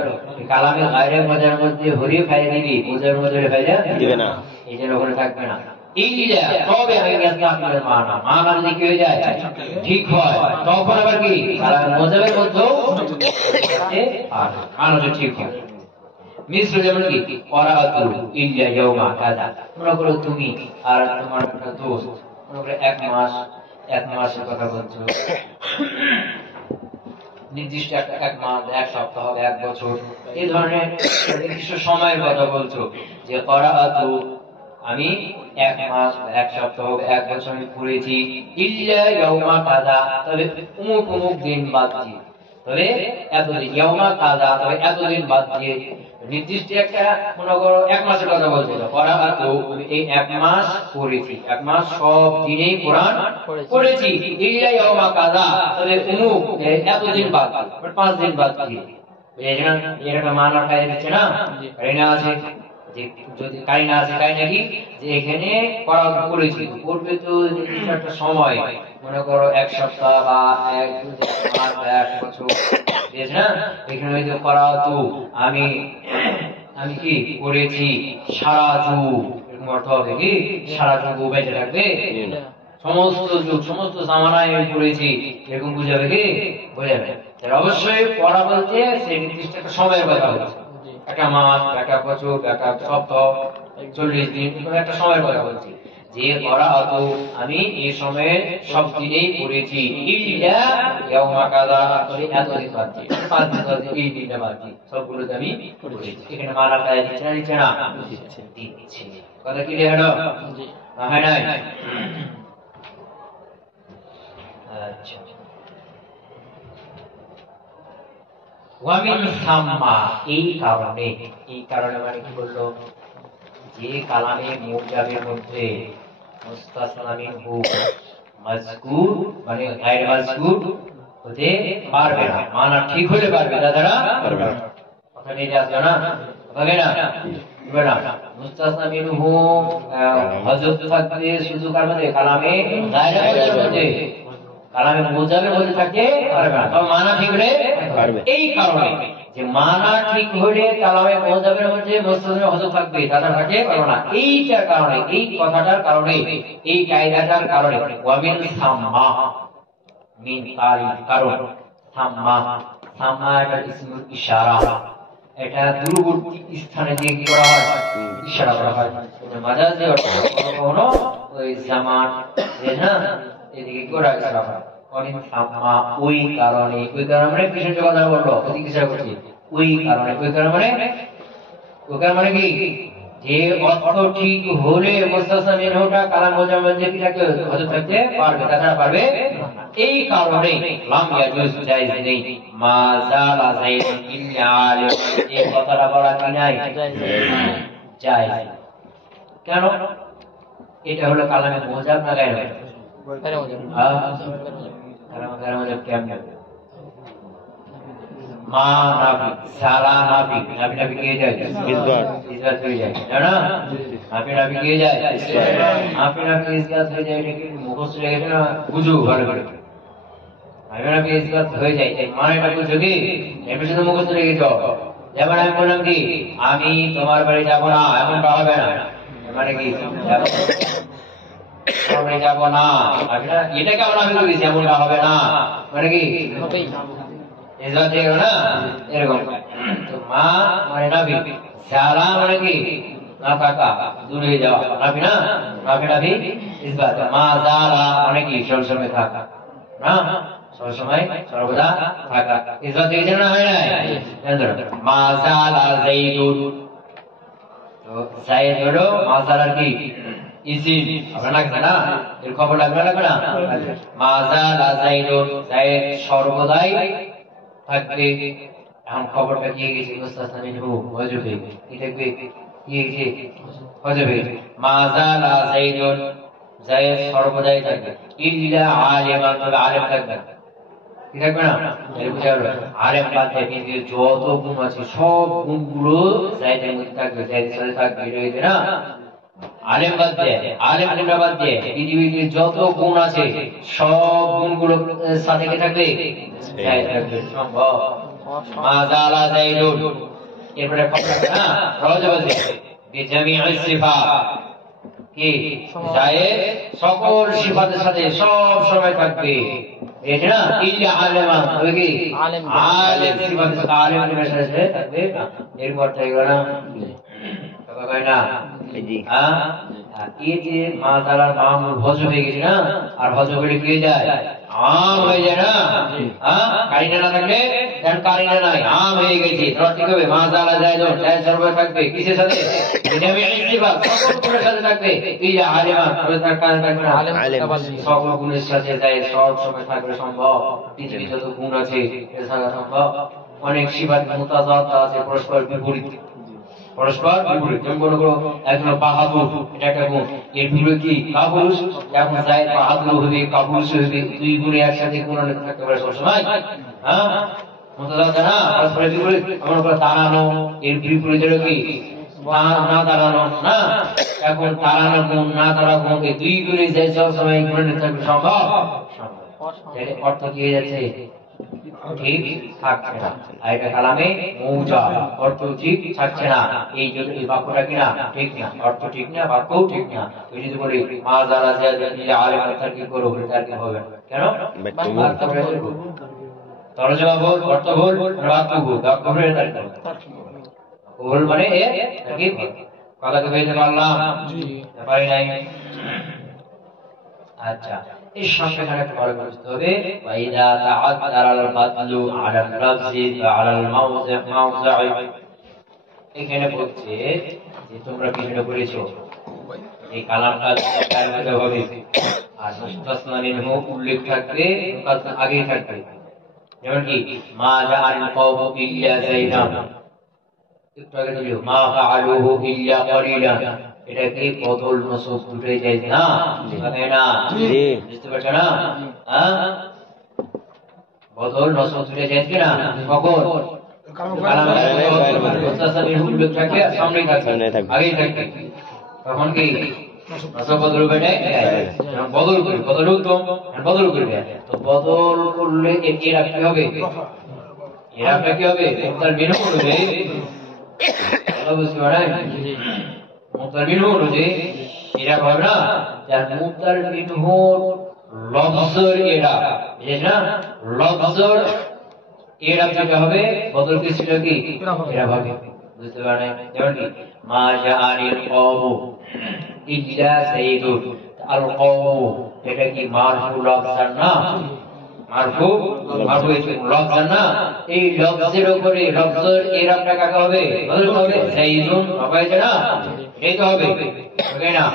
কালামে গায়রু মুজাবের মধ্যে হরি ফায়দা দিবি, মুজাবের মধ্যে ফায়দা দিবে না, এই জন্য ওখানে থাকবে না। ইল্লা তবে আইয়াসতাকিমাল মা'না, মা'না যদি কি হয়ে যায়? ঠিক হয়, তখন আবার কি কালামে মুজাবের মধ্যেও থাকতে পারে, মা'না যদি ঠিক হয়। মিসল যেমন কি করাতু ইল্লা ইয়াউমা কাযা, মনে করো তুমি আর তোমার একটা দোস্ত, মনে করো এক মাসের কথা বলছো, নির্দিষ্ট এক মাস, এক সপ্তাহ, এক বছর, এই ধরনের নির্দিষ্ট সময়ের কথা বলছো যে করাতু আমি এক মাস, এক সপ্তাহ, এক বছর আমি পড়েছি, ইল্লা ইয়াউমা কাযা, তবে অমুক অমুক দিন বাদ দিয়ে, তবে এতদিন ইয়াউমা কাযা, তবে এতদিন বাদ দিয়ে নির্দিষ্ট একটা মনে করো 1 মাসের কথা বলছিল, করাআতু এই 1 মাস পড়েছি, 1 মাস সব দিনেই কোরআন পড়েছি, ইল্লা ইয়াউমা কাযা, তবে উমুক এতদিন বাদ, 5 দিন বাদ দিয়ে। বুঝেছেন? এর মানা কায়দা দিচ্ছে না, কারিনা আছে যে, যদি কারিনা আছে, কারিনা কি যে এখানে করাআতু পড়েছি, পড়বে তো একটা সময়, মনে করো 1 সপ্তাহ বা 1 মাস বা 1 বছর, বুঝেছেন না? এখানে ওই যে করাআতু আমি কি করেছি সারা যুগ, এরকম অর্থ হবে কি সারা যুগ বেঁচে থাকবে, সমস্ত যুগ সমস্ত জামানায় আমি পড়েছি, এরকম বুঝাবে কি বোঝাবে। তাহলে অবশ্যই পড়া বলতে সেই নির্দিষ্ট একটা সময়ের কথা বলছে, একটা মাস, একটা বছর, একটা সপ্তাহ, 40 দিন, একটা সময়ের কথা বলছি, যে করাআতু আমি এই সময়ে সব দিনেই পড়েছি, ইল্লা ইয়াউমা কাযা, তবে এতদিন বাদ দিয়ে, 5 দিন বাদ দিয়ে, এই দিনটা বাদ দিয়ে সবগুলোতে আমি পড়েছি। এখানে মানা কায়দা দিচ্ছে না, দিচ্ছে না, দিচ্ছে। কথা কি হলো? জি, হয় নাই? আচ্ছা, ওয়া মিন সাম্মা, এই কারণে মানে কি বললো, যে কালামে মুজাবের মধ্যে মুস্তাসনা মিনহু মাযকুর মানে গায়র মাযকুর হতে পারবে না, মানা ঠিক হলে পারবে, তাছাড়া পারবে না। কথা নেই আসবে না, হবে না, হবে না। মুস্তাসনা মিনহু হযরত থাকবে শুধু কার মধ্যে, কালামে গায়র মাযকুরের মধ্যে, কালামে মুজাবের মধ্যে থাকতে পারবে না, তবে মানা ঠিক হলে পারবে। এই কারণে যে মানা ঠিক হলে কালামে মুজাবের মধ্যে মুস্তাসনা হযরত থাকবে, তাছাড়া থাকতে পারবে না। এইটার কারণে, এই কথাটার কারণে, এই কায়দাটার কারণে, ওয়া মিন সাম্মা, মিন কারণ, সাম্মা, সাম্মা এটা ইসমুল ইশারা, এটা দূরবর্তী স্থানে দিয়ে কি করা হয়, ইশারা করা হয়। মাজাজি অর্থ কোনো ওই জামান না এদিকে কি করা ইশারা করা হয়। ওয়ামিন সাম্মা, ওই কারণে, ওই কারণে মানে বিশেষ কথা বললো, ওদিকে ইশারা করছি, ওই কারণে, ওই কারণে মানে কি যে অর্থ ঠিক হলে মুস্তাসনা মিনহুটা কালাম মুজাবের মধ্যে কি থাকতে হযরত থাকতে পারবে, তাছাড়া পারবে। এই কারণে লাম ইয়াজুজ জায়েজ নেই, মা জালা যায়দুন ইল্লা আলিম, এই কথাটা বলা কি নাই, জায়েজ। কেন? এটা হলো কালামে মুজাব না গায়র মুজাব? গায়র মুজাব কেমন? মা নাফি, সালা নাফি, নাফি কে যায়, ইসবাত হয়ে যায়, জানো না? নাফি কে যায়, নাফি ইসবাত হয়ে যায়, এটা কি মুখস্থ হয়ে গেছে না? বুঝো ভালো করে, নাফি ইসবাত হয়ে যায়, মানে এটা বুঝো কি, এমনি শুধু মুখস্থ হয়ে গেছো। যেমন আমি বললাম কি আমি তোমার বাড়ি যাবো না, এমনটা হবে না, মানে কি যাবো না, এটা কেমন আমি বলেছি, এমনটা হবে না, মানে কি এরকম। তো মা মানে নাভি, সালা মানে কি না থাকা, দূরে যাওয়া, নাভি না, নাভি ইসবাত। মা জালা মানে কি সবসময় থাকা, না সবসময় সর্বদা থাকা, ইসবাত এই জন্য হয় নাই। মা জালা যাইদুন, তো যায়েদ হলো মা জালার কি ইসিম, আপনারা লাগবে না, এর খবর লাগবে না। মা জালা যাইদুন, যায়েদ সর্বদাই থাকবে। এখন খবরটা দিয়ে গেছে মুস্তাসনা মিনহু ওয়াজবে, কি থাকবে, কি গেছে ওয়াজবে। মা জালা যায়দুন, যায়েদ সর্বদাই থাকবে, ইল্লা আলিমান, তবে আলেম থাকবে, কি থাকবে না, এর বুঝালো আলেম বাদ দিয়ে যত গুণ আছে সব গুণগুলো যায়েদের মধ্যে থাকবে, যায়েদের সাথে থাকবে, এটা না। আলেম বাদ দিয়ে, আলেম গুণটা বাদ দিয়ে পৃথিবীতে যত গুণ আছে সব গুণগুলো সাথে কে থাকবে, যায়েদ থাকবে, সম্ভব। মা জালা যায়দুন, এরপরে কথা না রওজা বলতে বিজামিউস সিফাত, কি যায়েদ সকল সিফাতের সাথে সব সময় থাকবে, এটা না। ইল্লা আলিমান, তবে কি আলেম সিফাতের সাথে, আলেমের সাথে থাকবে না, এরপর থাকবে না, তবে না। হ্যাঁ এই যে মা তালার মামুল হজ হয়ে গেছে না, আর হজ করে কি যায়, আম হয়ে যায় না। কারিনা না থাকলে কারিনা নাই, আম হয়ে গেছে, ঠিক হবে। মা তালা যায় সর্বদা থাকবে কিসের সাথে, সাথে থাকবে। এই যে আলেমা তার কাজ থাকবে না, সকল গুণের সাথে যায়, সব সময় থাকবে সম্ভব। পৃথিবী যত গুণ আছে এর সাথে সম্ভব। অনেক সিফাত মুতাজাত আছে, পরস্পর বিপরীত, পরস্পর বিপরীত। যেমন কোনো কোনো একজন বাহাদুর, এটা একটা গুণ, এর বিপরীত কি কাপুরুষ। এখন যায় বাহাদুর হবে, কাপুরুষ হবে, দুই গুণে একসাথে গুণ থাকতে পারে সবসময়। মুতাজাত না, পরস্পর বিপরীত। এমন করে তাড়ানো, এর বিপরীত হলো কি না তাড়ানো না। এখন তাড়ানো গুণ, না তাড়া গুণ, এই দুই গুণে যায় সবসময় গুণে থাকবে সম্ভব। অর্থ কি হয়ে যাচ্ছে, ঠিক থাকছে না। আর এটা কালামে মৌজা, অর্থ ঠিক থাকছে না। এই বাক্যটা কিনা ঠিক না, অর্থ ঠিক না, বাক্যও ঠিক না। তুই যদি বলি মা যারা আলেম তার কি করবো, তার কি হবে, কেন তরজমা ভুল, অর্থ ভুল, বাক্য ভুল, বাক্য ভুল, ভুল মানে কথাকে বুঝতে পারলাম, পারি নাই। আচ্ছা, এই সংখ্যাটা একটু ভালো বুঝতে হবে। ওয়াইদা তাআদ্দারা আল-বাদলু আলা আল-লাফজি ওয়া আলা আল-মাওযি'। এখানে বলছে যে তোমরা বিভিন্ন করেছো, এই কালামটা কায়দাতে হবে, আর মুস্তাসনা মিনহু উল্লেখ থাকবে, মুস্তাসনা আগেই থাকবে। যেমন কি মা জাআল কওমু ইল্লা যাইদান, একটু আগে ছিল মা ফাআলুহু ইল্লা কলিলা। এটা কি বদল নসব দুটোই যায় না, তাই না? বুঝতে পারছো না? বদল নসব দুটোই যায় কিনা, কখন আগেই থাকবে, তখন কি বদল করবে, বদল করবে, বদল উত্তম, বদল করবে। তো বদল করলে এরা কি হবে, এরা কি হবে, তার মেনু করবে, বুঝতে পারেন? মুক্তার মিনহু যে এরা হবে না, যার মুক্তার মিনহুর লফজর এরা, বুঝেছ না, লফজর এরা যেটা হবে, বদল কি সেটা কি এরা হবে, বুঝতে পারেন? যেমন কি মা জাআনিল কওমু ইল্লা যাইদুন, আল কওমু এটা কি মারফু লফজার না, মারফু মারফু লফজার না। এই লফজের উপরে লফজর এরা কাকে হবে, বদল হবে, যাইদুন হবে না, এই তো হবে, ওকে না?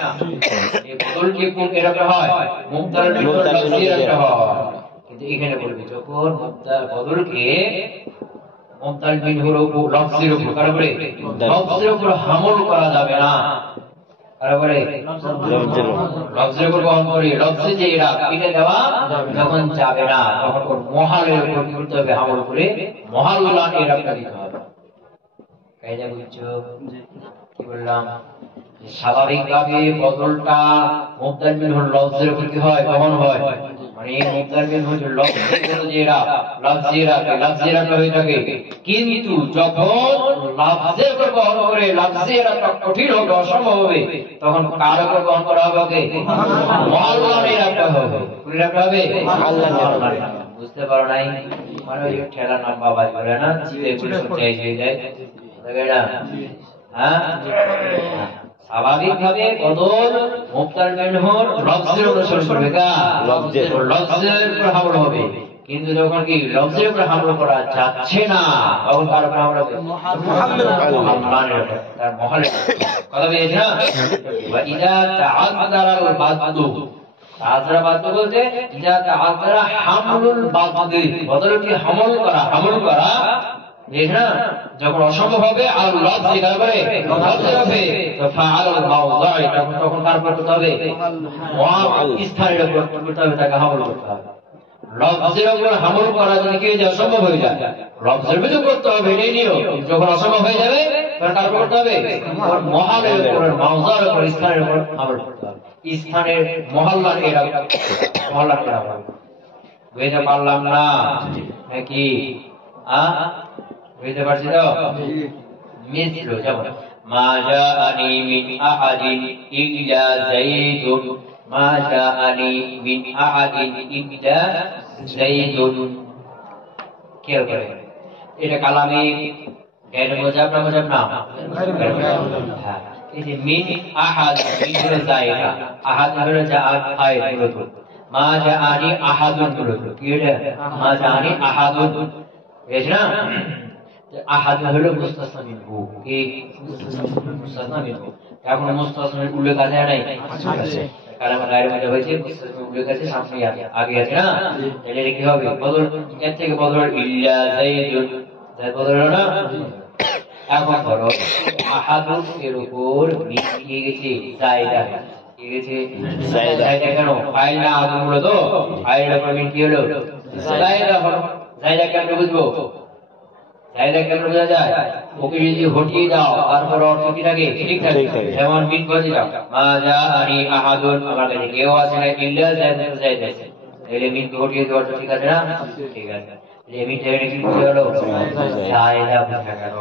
এই বদল কি কোন এরকম হয়, মুক্তার লফজি এরকম হয়। কিন্তু এখানে বলবি যখন মুক্তার বদলকে মুক্তার মিনহুর উপর লফজের উপর কারণে লফজের উপর হামল করা যাবে না, কারণে লফজের উপর বহন করে লফজে যে এরা পিঠে দেওয়া যখন যাবে না, তখন ওর মহালের উপর কি করতে হবে, হামল করে মহাল্লান এরা দিতে হবে। কায়দা বুঝছো? কি বললাম, স্বাভাবিকভাবে বদলটা মুক্তার মিনহুর লফজের উপর কি হয়, কখন হয়, মানে মুক্তার মিনহুর লফজের যেরা লফজিরা লফজিরা হয়ে থাকে। কিন্তু যখন লফজের উপর বহন করে লফজিরা কঠিন হবে, অসম্ভব হবে, তখন কার উপর বহন করা হবে, মহাল্লানের একটা হবে, কোন একটা হবে, মহাল্লানের। বুঝতে পারো নাই? মানে ওই ঠেলা নাম বাবা বলে না, জিতে করে সত্যি হয়ে যায়, তাই না? স্বাভাবিকভাবে বদল মুক্তার মিনহুর লফজের অনুসরণ করবে, লফজের উপর হামল হবে। কিন্তু যখন কি লফজের উপর হামল করা যাচ্ছে না, তখন তার উপর হামল হবে মহাল্লানের উপর, তার মহালের কথা বুঝেছ না? ওয়া ইযা তাআদ্দারা আল বাদলু, তাআদ্দারা বাদলু বলতে ইযা তাআদ্দারা হামলুল বাদলি, বদলকে হামল করা, হামল করা, ঠিক না? যখন অসম্ভব হবে আর লফজ করে লফজ হবে, তো ফাআল মাওযি, তখন কার উপর করতে হবে, স্থানের উপর করতে হবে, তাকে হামল করতে হবে। লফজের উপর হামল করা যদি কি যায়, অসম্ভব হয়ে যায়, লফজের উপর করতে হবে, এই নিয়ম। যখন অসম্ভব হয়ে যাবে তখন কার উপর করতে হবে, মহালের উপর, মাওযার উপর, স্থানের উপর হামল করতে হবে। স্থানের মহল্লার এরা, মহল্লার এরা বুঝতে পারলাম না নাকি? বুঝতে পারছি তো? মিসলু যেমন মা জাআনি মিন আহাদিন ইল্লা যাইদুন, মা জাআনি মিন আহাদিন ইল্লা যাইদুন। কি করে এটা কালামে গায়রে মুজাব না, মুজাব না, হ্যাঁ, এই যে মিন আহাদ, মিন হলো জায়গা, আহাদ হলো যা ফাইল মূলত, মা জাআনি আহাদুন মূলত কি এটা মা জাআনি আহাদুন, বুঝছ না? আহাদ হলো মুস্তাসনা মিনহু, কি মুস্তাসনা মিনহু। এখন মুস্তাসনা উল্লেখ আছে না নাই? আছে। কালামে গায়রের মধ্যে হয়েছে মুস্তাসনা উল্লেখ আছে, সামনে আগে আছে না? তাহলে কি হবে? বদল, এর থেকে বদল ইল্লা যাইদুন, যাই বদল হলো না? এখন ধরো আহাদুন এর উপর মিন কি গেছে জায়দা, কি গেছে জায়দা। কেন? ফাইল না আহাদুন হলো, তো ফাইলের উপর মিন কি হলো জায়দা হলো। জায়দা কেমনে বুঝবো? জায়দা কেমন বোঝা যায়? ওকে যদি হটিয়ে দাও তারপর অর্থ কি থাকে? ঠিক থাকে। যেমন মিন বসে যাও, মা জাআনি আহাদুন, আমার কাছে কেউ আসে না, ইল্লা যাইদুন, যাইদ আছে, তাহলে মিন হটিয়ে দেওয়া ঠিক আছে না? ঠিক আছে। এই মিন থেকে কি বুঝে হলো? জায়দা বোঝা গেল।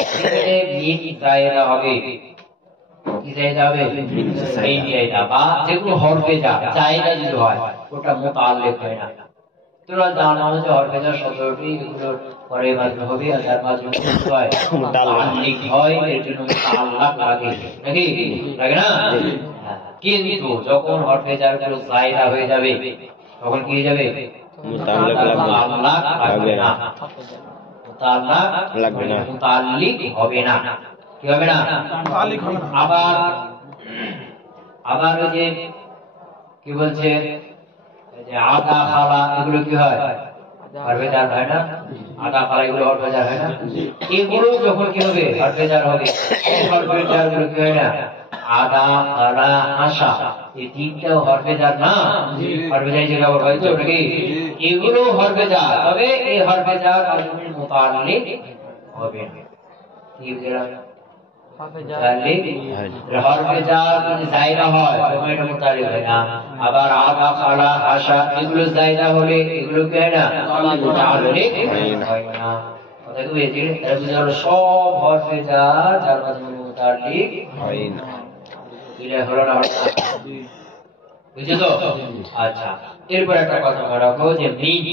এখানে মিন জায়দা হবে, কি জায়দা হবে? মিন জায়দা, বা যেগুলো হরফে যা জায়দা যদি হয় ওটা মুতাআল্লিক হয় না। তোরা জানো যে হরফে যা 17টি, এগুলো পরে মাঝে হবে, আর তার মাঝে হয় মুতাআল্লিক হয়, এর জন্য মুতাআল্লাক লাগে, নাকি লাগে না? কিন্তু যখন হরফে জার গুলো জায়দা হয়ে যাবে তখন কি হয়ে যাবে? মুতাআল্লাক লাগবে না, মুতাআল্লাক লাগবে না, মুতাআল্লিক হবে না। কি হবে না? মুতাআল্লিক হবে না। আবার ওই যে কি বলছে যে আদা খালা, এগুলো কি হয়? হরফে জার হয় না? আদা খালা এগুলো হরফে জার হয় না? এগুলো যখন কি হবে? হরফে জার হবে। এই হরফে জার গুলো কি হয় না? আদা খালা আশা, এই তিনটাও হরফে জার না? হরফে জার যেটা হয় তো নাকি? এগুলো হরফে জার, তবে এই হরফে জার আজমির মুতাআল্লিক হবে না। কি বুঝলা? হরফে জার যদি জায়দা হয় তবে এটা মুতাআল্লিক হয় না। আবার আদা খালা আশা এগুলো জায়দা হলে এগুলো কি হয় না? মুতাআল্লিক হয় না। কথা কি বুঝেছি? এর বুঝলো সব হরফে জার যার মাধ্যমে মুতাআল্লিক হয় না। এটা হলো না? বুঝছো তো? আচ্ছা, এরপর একটা কথা মনে রাখো যে মিন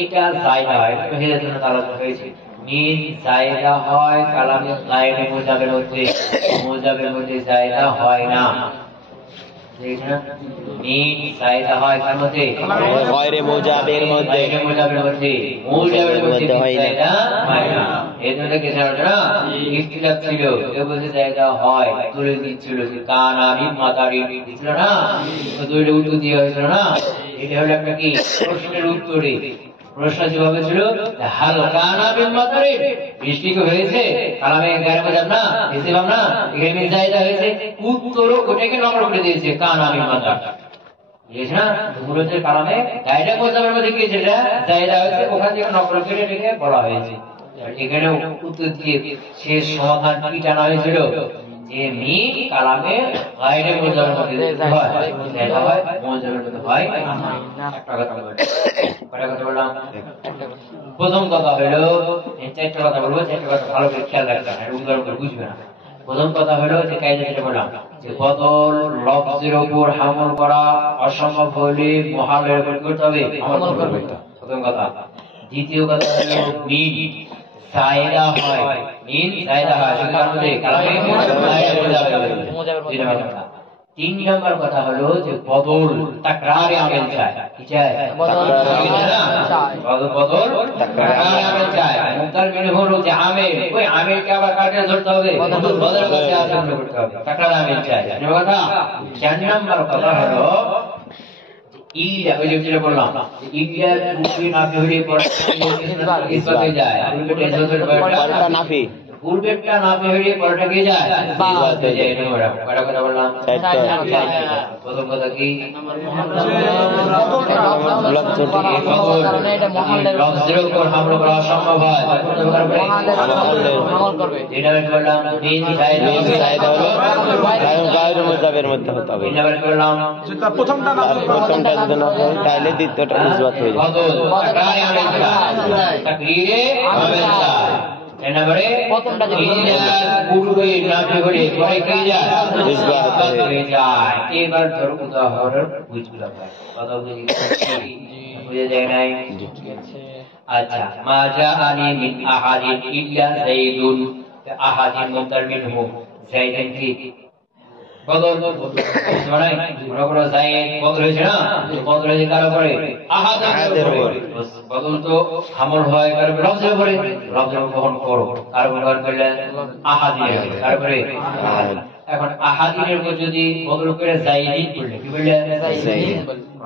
এটা জায়দা হয়, এটা হেদায়েতের জন্য আলোচনা হয়েছে। মিন জায়দা হয় কালামে গায়রে মুজাবের মধ্যে, মুজাবের মধ্যে জায়দা হয় না। দেখেন মিন জায়দা হয় কার মধ্যে? গায়রে মুজাবের মধ্যে, গায়রে মুজাবের মধ্যে, মুজাবের মধ্যে জায়দা হয় না। এর জন্য কি জানো না? ইখতিলাফ ছিল, কেউ বলছে জায়দা হয়, দলিল দিচ্ছিল যে কানা মিন মাতারি দিছিল না, তো দলিল উত্তর দিয়ে হয়েছিল না। এটা হলো একটা কি প্রশ্নের উত্তরে। প্রশ্ন যেভাবে ছিল হাল কানা মিন মাতারি, বৃষ্টি কি হয়েছে? কালামে গায়রে মুজাব না, ইসতিফহাম না, এখানে মিন জায়দা হয়েছে, উত্তরও ওটাকে নকল করে দিয়েছে কানা মিন মাতারি। বুঝেছ না? মূলত কালামে গায়রে মুজাবের মধ্যে কি যেটা জায়দা হয়েছে ওখান থেকে নকল করে এটাকে বলা হয়েছে। এখানে উত্তর দিয়ে শেষ সমাধান কি জানা হয়েছিল যে মিন কালামে গায়রে মুজাবের মধ্যে হয়, জায়দা হয়, মুজাবের মধ্যে হয় না। একটা কথা বললাম, কয়টা কথা বললাম? প্রথম কথা হলো, এই চারটা কথা বলবো, চারটা কথা ভালো করে খেয়াল রাখতে হবে, উদাহরণ করে বুঝবে না। প্রথম কথা হলো যে কায়দা যেটা বললাম যে বদল লফজের উপর আমল করা অসম্ভব হলে মুহালের উপর করতে হবে, আমল করবে, প্রথম কথা। দ্বিতীয় কথা হলো মিন জায়দা হয়, মিন জায়দা হয় শুধু তার মধ্যে কালামে মুজাবের মধ্যে। তিন নম্বর কথা হলো যে বদল তাকরারে আমেল চায়, কি চায়? বদল তাকরারে আমেল চায়। মুনকার মিনহু হলো যে আমেল, ওই আমেলকে আবার কাটে ধরতে হবে, বদল করতে আচরণ করতে হবে, তাকরারে আমেল চায়। এই কথা। চার নম্বর কথা হলো ইল্লা, ওই যে যেটা বললাম ইল্লা পূর্বে নাফি হলে পরে ইসবাত হয়ে যায়, পূর্বেটা নাফি, পূর্বেরটা নাফি হলে পরেটা কি যায়? ইসবাত হয়ে যায়। এটা বড় কথা বললাম। প্রথম কথা কি? লফজের উপর হামলা করা অসম্ভব হয়, আমল করবে। এটা বললাম মিন জায়দা হলো গায়রে মুজাবের মধ্যে হতে হবে। এটা বললাম যেটা প্রথমটা যদি না হয় তাহলে দ্বিতীয়টা ইসবাত হয়ে যায়। তাকরারে আমেল চায়, তাকরীরে আমেল চায়। এবারে প্রথমটা যদি পূর্বে নাফি হলে পরে কি যায়? ইসবাত হয়ে যায়। এবার ধরো উদাহরণ বুঝলাম, কথা বুঝে যায় নাই? আচ্ছা, মা জাআনি মিন আহাদিন ইল্লা যাইদুন, আহাদিন মুনকার মিনহু, যাইদান কি বদল মানে মনে করো জায়েদ বদল হয়েছে না, বদল হয়েছে কার উপরে? আহাদের উপরে। বদল তো আমল হয় কার উপরে? লফজের উপরে। লফজের উপর গ্রহণ করো, কার উপর গ্রহণ করলে? আহাদিনের উপরে। কার উপরে? এখন আহাদিনের উপর যদি বদল করে জায়েদিন করলে কি বললে?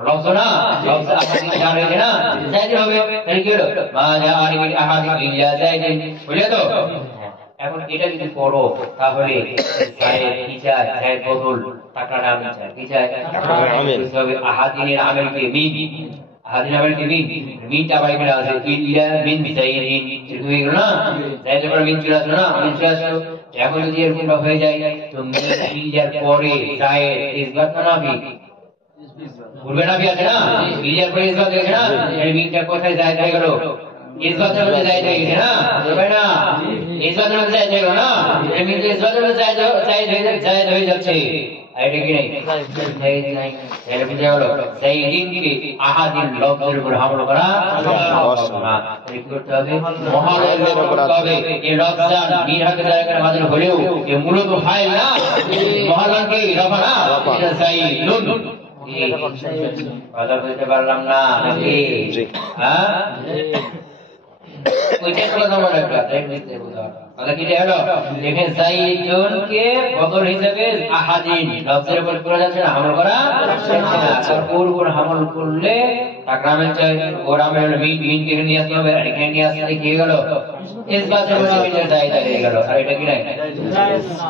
লফজ না, লফজ আহাদিন চার হয়েছে না, জায়েদিন হবে। তাহলে কি হলো? মা জাআনি মিন আহাদিন ইল্লা জায়েদিন, বুঝলে তো? এখন এটা যদি পড়ো তাহলে জায়েদ কি চায়? জায়েদ বদল টাকার নাম চায়, কি চায়? আহাদিনের আমেলকে মিন, আহাদিন আমেলকে মিন, মিনটা আবার এখানে আছে ইল্লা মিন জায়েদিন, ঠিক হয়ে গেল না? জায়েদ এবার মিন চলে আসলো না, মিন চলে আসলো। এখন যদি এরকমটা হয়ে যায় তো মিন ইল্লার পরে জায়েদ ইসবাত না নাফি, বলবে নাফি আছে না, ইল্লার পরে ইসবাত হয়েছে না, এই মিনটা কোথায় জায়েদ হয়ে গেল? ইসবাতের মধ্যে জায়েদ হয়ে গেছে না, হবে না? ইসবাতের মধ্যে জায়েদ হয়ে গেল না, এই মিন ইসবাতের মধ্যে জায়েদ হয়ে যাচ্ছে। এটা কি নাই? জায়েদ নাই। এর বুঝে হলো জায়েদিনকে আহাদিন লফজের উপর হামল করা না, এই করতে হবে মুহালের উপর করতে হবে। এই লফজান নিরাকে জায়গার মাঝে হলেও এই মূলত ফাইল না, মুহালকে রফা না, এটা জায়েদুন। কথা বলতে পারলাম না নাকি? হ্যাঁ, ওইটা তো নাম্বার একটা তাই নিতে বুঝা কথা কি হলো? দেখেন জায়েদুনকে বদল হিসেবে আহাদিন লফজের উপর করা যাচ্ছে না, আমল করা যাচ্ছে না। আর ওর উপর আমল করলে তাকরামের চাই, ওর আমল হলো মিন, মিন কে নিয়ে আসতে হবে, আর এখানে নিয়ে আসতে কি হলো? ইসবাতের উপর মিনের জায়েদ হয়ে গেল। আর এটা কি নাই? জায়েজ না।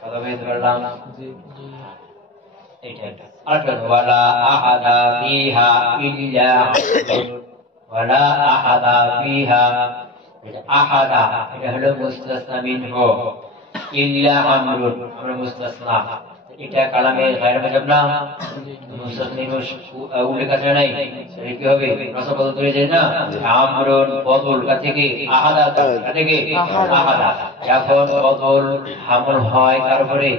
কথা বলতে পারলাম না? এটা আটা ওয়ালা আহাদা ফিহা ইল্লা ওয়ালা আহাদা ফিহা, এটা আহাদা এটা হলো মুস্তাসনা মিনহু, ইল্লা আমরুন আমরা মুস্তাসনা, এটা কালামে গায়র মাযহাব না, মুস্তাসনা উল্লেখ আছে নাই, সেটা কি হবে? রাসূল বদল হয়ে যায় না, আমরুন বদল থেকে আহাদা থেকে আহাদা, যখন বদল আমল হয় তারপরে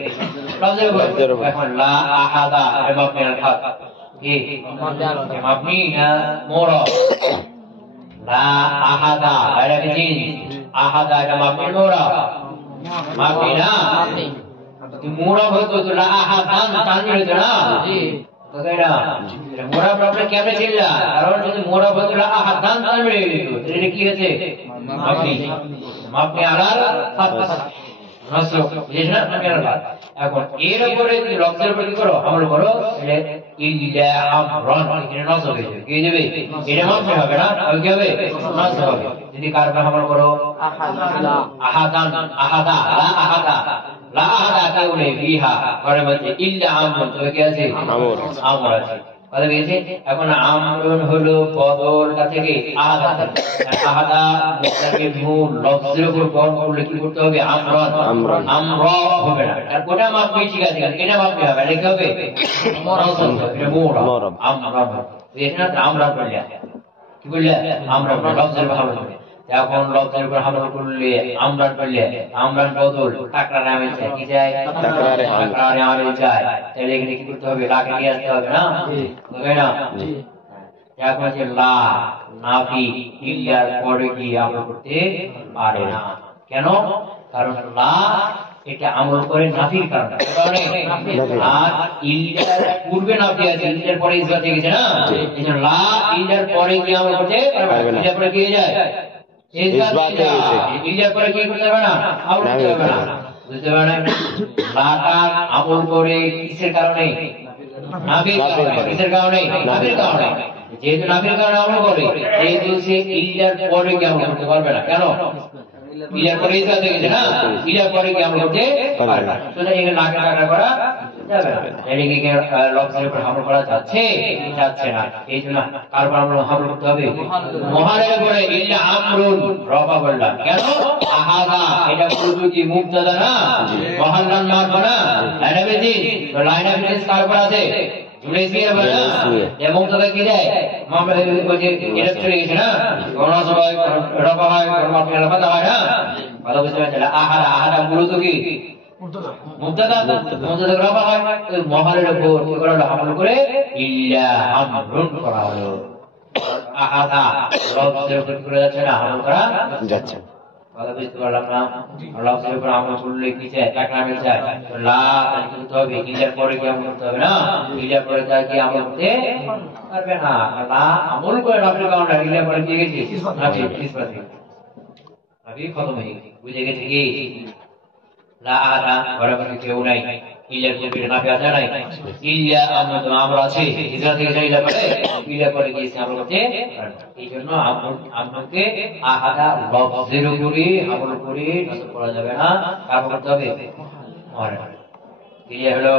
লফজের উপর। এখন লা আহাদা এটা মাবনি আল হক, কি মাবনি না মুরাদ? লা আহাদা এটা কি? আহাদা এটা মাবনি মুরাদ, মাবনি না মুরাদ হতো তো লা আহাদান তানবির হতো না, জি তাই না? মুরাদ প্রবলেম কেমনে ছিল? কারণ যদি মুরাদ হতো লা আহাদান তানবির হতো, এটা কি হয়েছে? মাবনি, মাবনি আলাল ফাতহ নসব, বুঝেছ না? মাবনি আলাল ফাতহ। এখন এর উপরে যদি লফজের উপর কি করো? আমল করো, তাহলে ইল্লা আমরান এখানে নসব হয়ে যাবে, কি হয়ে যাবে? এটা মাবনি হবে না, কি হবে? নসব হবে। যদি কার উপর আমল করো? আহাদান, আহাদা লা আহাদা, লা আহাদা কেউ নেই ফিহা ঘরের মধ্যে, ইল্লা আমরুন তবে কি আছে? আমর আছে। কথা বুঝেছে? এখন আমরুন হলো বদলটা থেকে আহাদা, আহাদা মুস্তাকে মূল লফজের উপর গড় করলে কি করতে হবে? আমরান, আমরা হবে না। আর কোটা মাপনি ঠিক আছে, এটা মাপনি হবে, এটা কি হবে? মরসব, এটা মুরাদ আমরা, এটা না আমরা বললে কি বললে? আমরা লফজের উপর হামলা হবে। এখন লফজের উপর হামলা করলে আমরান বললে আমরান বদল তাকরারে আমেল চাই, কি চাই? তাকরারে আমেল চাই। তাহলে এখানে কি করতে হবে? লাকে নিয়ে আসতে হবে না, হবে না? এখন আছে লা নাফি, ইল্লার পরে কি আমল করতে পারে না। কেন? কারণ লা এটা আমল করে নাফির কারণে, আর ইল্লার পূর্বে নাফি আছে, ইল্লার পরে ইসবাত হয়ে গেছে না, এজন্য লা ইল্লার পরে কি আমল করতে পারবে না, ইল্লার পরে কি হয়ে যায়? ইসবাত হয়ে গেছে, ইল্লার পরে কি করতে পারবে না? আমল করতে পারবে না। বুঝতে পারলেন? লাটা আমল করে কিসের কারণে? নাফির কারণে। কিসের কারণে? নাফির কারণে। যেহেতু নাফির কারণে আমল করে, যেহেতু সে ইল্লার পরে কি আমল করতে পারবে না। কেন? ইল্লার পরে ইসবাত হয়ে গেছে না, ইল্লার পরে কি আমল করতে পারবে না। সুতরাং এখানে লাকে টাকা করা যাবে না। এদিকে কি লফজের উপর হামল করা যাচ্ছে? যাচ্ছে না। এই জন্য কার উপর আমরা হামল করতে হবে? মুহালের উপরে। ইল্লা আমরুন রফা বললাম, কেন? আহাদা এটা শুধু কি মুবতাদা না, মুহাল্লান মারফা না, লাইন অফ এজিস, তো লাইন অফ এজিস কার উপর আছে? জুড়ে দিয়ে বলে না, যে মুবতাদা কি দেয়? মামলা ওই যে ইলেকট্রিক গেছে না, কোন সময় রফা হয়, কোন মাপে রফা হয় না। ভালো বুঝতে পারছেন? আহাদা, আহাদা মূলত কি? মুবতাদা, মুবতাদা রফা হয়, ওই মুহালের উপর কি করা হলো? হামল করে ইল্লা আমরুন করা হলো। আহাদা লফজের উপর করে যাচ্ছে না, হামল করা যাচ্ছে। কথা বুঝতে পারলাম না? আল্লাহ উপর আমল করলে কি চাই? তাকরামে চাই। তো লা করতে হবে, ইলার পরে কি আমল করতে হবে না? ইলার পরে যা কি আমল করতে পারবে না। লা আমল করে রাখলে কারণ ইলার পরে কি গেছে? নাকি ইসবাত নাকি খতম হয়ে গেছে। বুঝে গেছে কি? লা আদা বরাবর কেউ নাই। ইলার পরে নাকি আছে নাই? ইল্লা আমরা আছে। ইসরা থেকে যাইলা পরে ইলার পরে কি আমল করতে পারবে। এইজন্য আমলকে আহাদা লফজের উপরে আমল করে নষ্ট করা যাবে না। কাজ করতে হবে আর ইয়া হলো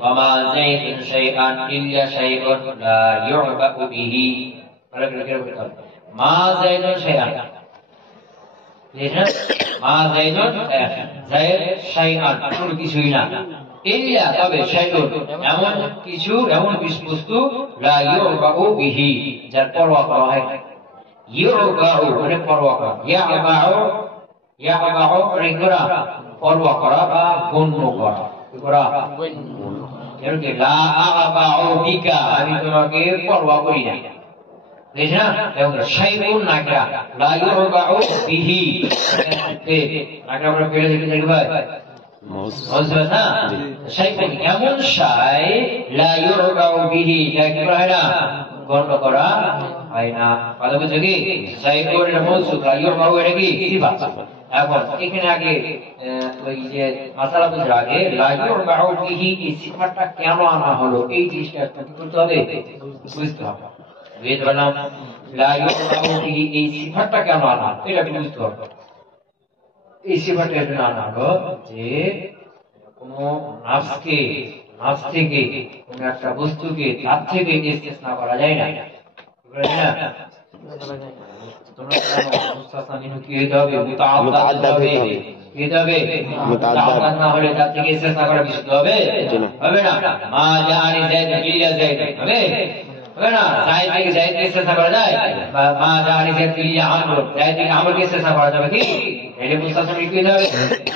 ওয়ামা যাইতুন শাইআন ইল্লা শাইউন লা ইউবাউ বিহি। বলে কি বলতে হবে? মা যাইতুন শাইআন মা যাইতুন যায়েদ শাইআন কোনো কিছুই না ইল্লা তবে শাইউন এমন কিছু এমন বস্তু লা ইউবাউ বিহি যার পরোয়া করা হয় না। ইউবাউ মানে পরোয়া করা, ইয়াবাউ মানে করা পরোয়া করা বা গণ্য করা। কি করা? যেমন কি লা আবাউ বিকা, আমি তোমাকে পরোয়া করি না। দেখছ না? যেমন শাইউন নাকরা লা ইউবাউ বিহি, নাকরা আমরা পেলে দেখি ভাই বুঝবেন না? শাইউন এমন শাই লা ইউবাউ বিহি, যা কি করা হয় না, গণ্য করা হয় না। কথা বুঝছো কি? শাইউন এর মৌসুফ, লা ইউবাউ এর কি সিফাত। এখন এখানে আগে ওই যে মাসালা বুঝার আগে লা ইউবাউ বিহি এই সিফাতটা কেন আনা হলো এই জিনিসটা কি করতে হবে? বুঝতে হবে। বুঝতে পারলাম? লা ইউবাউ বিহি এই সিফাতটা কেন আনা এটা বুঝতে হবে। এই সিফাতটা এর জন্য আনা হলো যে কোন নাফস থেকে কোন একটা বস্তুকে তার থেকে ইস্তেসনা করা যায় না। তোমরা মুস্তাসনা মিনহু কি হতে হবে? মুতাআদ্দাদ হবে। কি হবে? মুতাআদ্দাদ না হলে তার থেকে ইস্তেসনা করা বিশুদ্ধ হবে? হবে না। মা জাআনি যায়েদ ইল্লা যায়েদ হবে? হবে না। যায়েদ থেকে যায়েদ ইস্তেসনা করা যায়? মা জাআনি যায়েদ ইল্লা আমর, যায়েদ থেকে আমর কে ইস্তেসনা করা যাবে কি? এটা মুস্তাসনা কি হবে?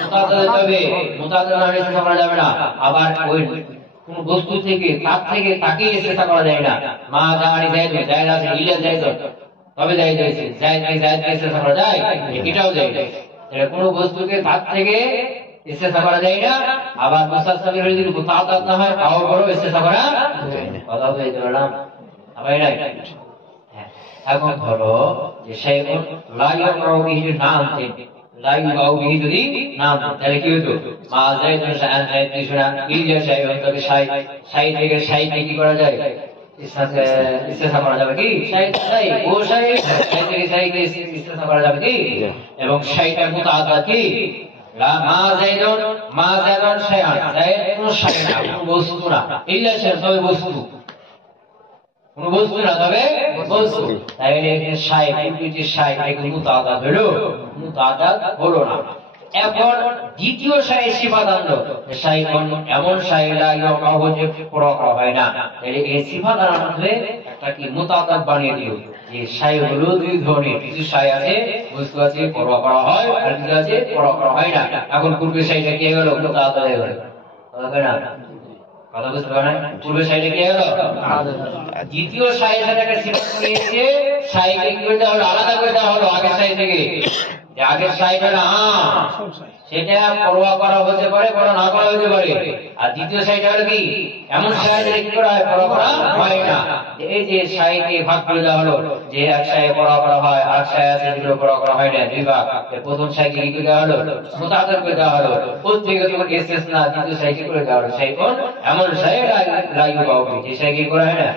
মুতাআদ্দাদ হবে। মুতাআদ্দাদ না হলে ইস্তেসনা করা যাবে না। আবার ওই কোন বস্তু থেকে তার থেকে তাকে ইস্তেসনা করা যায় না। মা জাআনি যায়েদ যায়েদ আছে ইল্লা যায়েদ তবে যায়েদ আছে, যায়েদ থেকে যায়েদ ইস্তেসনা করা যায়? এটাও যায়। এটা কোন বস্তুকে তার থেকে ইস্তেসনা করা যায় না। আবার মুস্তাসনা যদি মুতাআদ্দাদ না হয় তাও বড় ইস্তেসনা করা যায় না। কথা বুঝতে পারলাম? আবার হ্যাঁ, এখন ধরো যে শাইউন লা ইউবাউ বিহি না আনতে, লা ইউবাউ বিহি যদি না আনতে তাহলে কি হতো? মা যাইতুন শাইআন যায়েদ তিসরা ইল্লা শাইউন তবে শাই থেকে শাইকে কি করা যায়? ইস্তেসনা করা যাবে কি? শাই ও শাই থেকে শাইকে ইস্তেসনা করা যাবে কি? এবং শাইটা মুতাআদ্দাদ কি? মা যাইতুন শাইআন, যায়েদ কোন শাই না, কোন বস্তু না, ইল্লা শাইউন তবে বস্তু, কোন বস্তু না তবে বস্তু। তাহলে এখানে শাই যে শাই এগুলো মুতাআদ্দাদ হলো? মুতাআদ্দাদ হলো না। এখন দ্বিতীয় শাই সিফাত আনলো, শাই এমন শাই লা ইউবাউ যে পরোয়া করা হয় না। তাহলে এই সিফাত আনার মধ্যে একটা কি মুতাআদ্দাদ বানিয়ে দিও যে শাই হলো দুই ধরনের। কিছু শাই আছে বস্তু আছে পরোয়া করা হয়, আর কিছু আছে পরোয়া করা হয় না। এখন পূর্বে শাইটা কি হলো? মুতাআদ্দাদ হয়ে গেল। কথা না? কথা বুঝতে পারেন? পূর্বে শাইটা কি হলো? দ্বিতীয় শাইয়ের সাথে একটা সিফাত নিয়েছে, শাইকে কি করে দেওয়া হলো? আলাদা করে দেওয়া হলো আগের শাই থেকে। আগের শাইটা না সেটা পরোয়া করা হতে পারে, পরোয়া না করা হতে পারে। আর দ্বিতীয় শাইটা হলো কি? এমন শাই কি করা হয়? পরোয়া করা হয় না। এই যে শাইকে ভাগ করে দেওয়া হলো যে এক শাই পরোয়া করা হয় আর শাই আছে যেগুলো পরোয়া করা হয় না, দুই ভাগ। প্রথম শাইকে কি করে দেওয়া হলো? মুতাআদ্দাদ করে দেওয়া হলো। প্রত্যেকে তোমার ইস্তেসনা দ্বিতীয় শাইকে করে দেওয়া হলো। শাই কোন? এমন শাই লা ইউবাউ বিহি, যে শাই কি করা হয় না।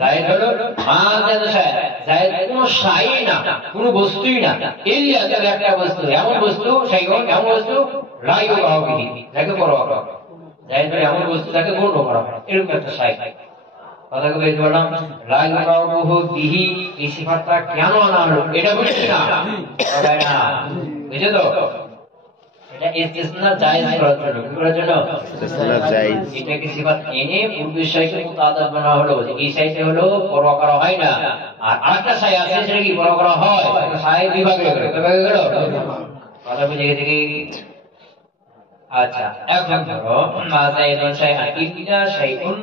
যায়েদ হলো মা যায়েদ শাই, যায়েদ কোন শাই না, কোন বস্তুই না, ইল্লা তবে একটা বস্তু, এমন বস্তু শাইউন এমন বস্তু লা ইউবাউ বিহি, যাকে পরোয়া করা হয়। যায়েদ এমন বস্তু যাকে গণ্য করা হয়, এরকম একটা শাই। কথা কি বুঝতে পারলাম? লা ইউবাউ বিহি এই সিফাতটা কেন আনা হলো এটা বুঝছি না? বুঝছো তো? এটা ইস্তেসনা জায়েজ করার জন্য। কি করার জন্য? ইস্তেসনা জায়েজ। এটাকে সিফাত এনে পূর্বের শাইকে মুতাআদ্দাদ বানা হলো। এই শাইতে হলো পরোয়া করা হয় না, আর আরেকটা শাই আছে সেটা কি পরোয়া করা হয়। শাই বিভাগে গেল, বিভাগে গেল। কথা বুঝে গেছে কি? আচ্ছা, এখন ধরো মা যাইতুন শাইআন ইল্লা শাইউন,